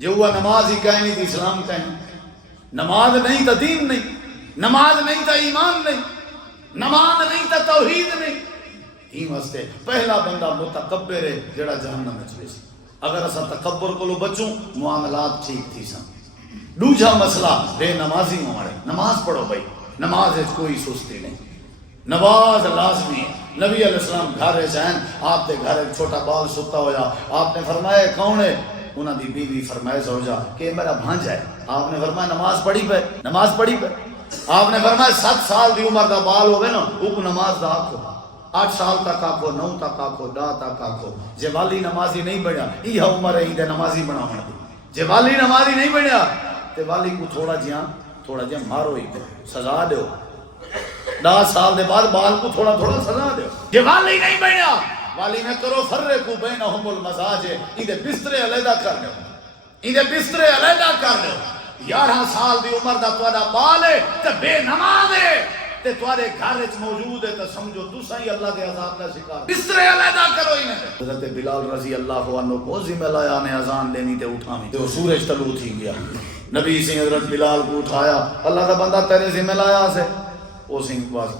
جو ہوا نماز ہی کہیں نہیں تھی اسلام کہیں نماز نہیں تا دین نہیں نماز نہیں تا ایمان نہیں نماز نہیں تا توحید نہیں ہی واسطے پہلا بندہ متکبر ہے جڑا جہنم وچ ویسی اگر اسا تکبر کو بچوں معاملات ٹھیک تھی سن دوجا مسئلہ بے نمازی ہمارے نماز پڑھو بھائی نماز وچ کوئی سستی نہیں نماز لازمی ہے نبی علیہ السلام گھر جائیں آپ دے گھر ایک چھوٹا بال ستا ہویا آپ نے فرمایا کون ہے انہاں دی بیوی فرمائے زوجہ کہ میرا بھانجا ہے آپ نے فرمایا نماز پڑھی پہ نماز پڑھی پہ آپ نے فرمایا 7 سال دی عمر دا بال ہوگے نا وہ نماز دا آکھو 8 سال تک آکھو 9 تک آکھو 10 تک آکھو جے والی نمازی نہیں بنیا یہ عمر ہے دے نمازی بناون دی جے والی نمازی نہیں بنیا تے والی کو تھوڑا جہاں مارو ہی سزا دیو 10 سال دے بعد بال کو تھوڑا سزا دیو جے والی نہیں بنیا والی میں کرو فرقو بینہم المزاج ایدے بسترے علیحدہ کر لو ایدے بسترے علیحدہ کر لو 11 سال دی عمر دا تواڈا بال ہے تے بے نماز ہے تے تواڈے گھر وچ موجود ہے تے سمجھو تساں ہی اللہ دے عذاب دا شکار بسترے علیحدہ کرو انہیں حضرت بلال رضی اللہ عنہ کو ذمہ لایا نے اذان دینی تے اٹھاویں تے سورج طلوع تھی گیا نبی سے حضرت بلال کو اٹھایا اللہ دا بندہ تیرے ذمہ لایا سے او سنگ باز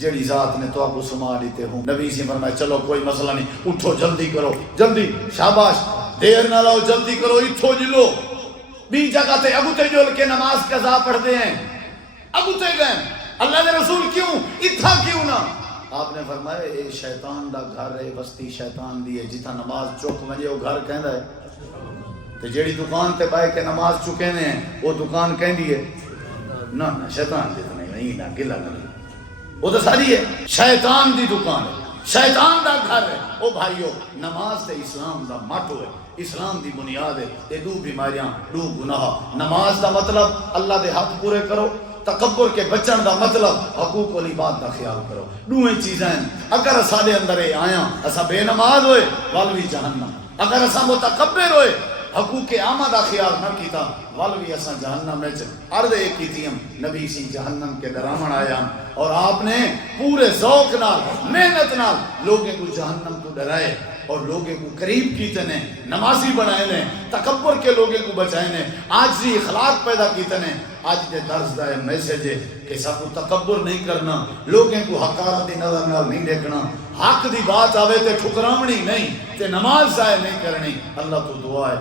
جڑی ذات نے تو آپ کو سما لیتے ہوں نبی سے فرمایا چلو کوئی مسئلہ نہیں اٹھو جلدی کرو جلدی شاباش دیر نہ لاؤ جلدی کرو اٹھو جلو بھی جگہ تے ابو تے جول کے نماز قضا پڑھتے ہیں ابو تے گئے اللہ نے رسول کیوں اتھا کیوں نہ آپ نے فرمایا اے شیطان دا گھر ہے بستی شیطان دی ہے جتھا نماز چوک ونجے وہ گھر کہندا ہے تے جیڑی دکان تے بائے کے نماز چکے نے وہ دکان کہندی ہے نہ شیطان دی نہیں نہ گلا نہیں وہ تو ساری ہے شیطان دی دکان ہے شیطان دا گھر ہے او بھائیو نماز تے اسلام دا ماٹو ہے اسلام دی بنیاد ہے یہ 2 بیماریاں 2 گناہ نماز دا مطلب اللہ دے حق پورے کرو تکبر کے بچن دا مطلب حقوق و عبادت دا خیال کرو 2 چیزیں اگر سارے اندر آیا اسا بے نماز ہوئے والوی جہنم اگر اسا متکبر ہوئے حقوق عامہ دا خیال نہ کیتا والوی اسا جہنم میں عرض ایک کیتیم نبی سی جہنم کے ڈراون آیا اور آپ نے پورے ذوق نال محنت نال لوگوں کو جہنم کو ڈرائے اور لوگوں کو قریب کیتے نے نمازی بنائے نے تکبر کے لوگوں کو بچائے نے عاجزی اخلاق پیدا کیتے نے آج کے درس دا میسج ہے کہ سب کو تکبر نہیں کرنا لوگوں کو حقارت دی نظر نال نہیں دیکھنا حق دی بات آوے تے ٹھکراونی نہیں تے نماز ضائع نہیں کرنی اللہ تو دعا ہے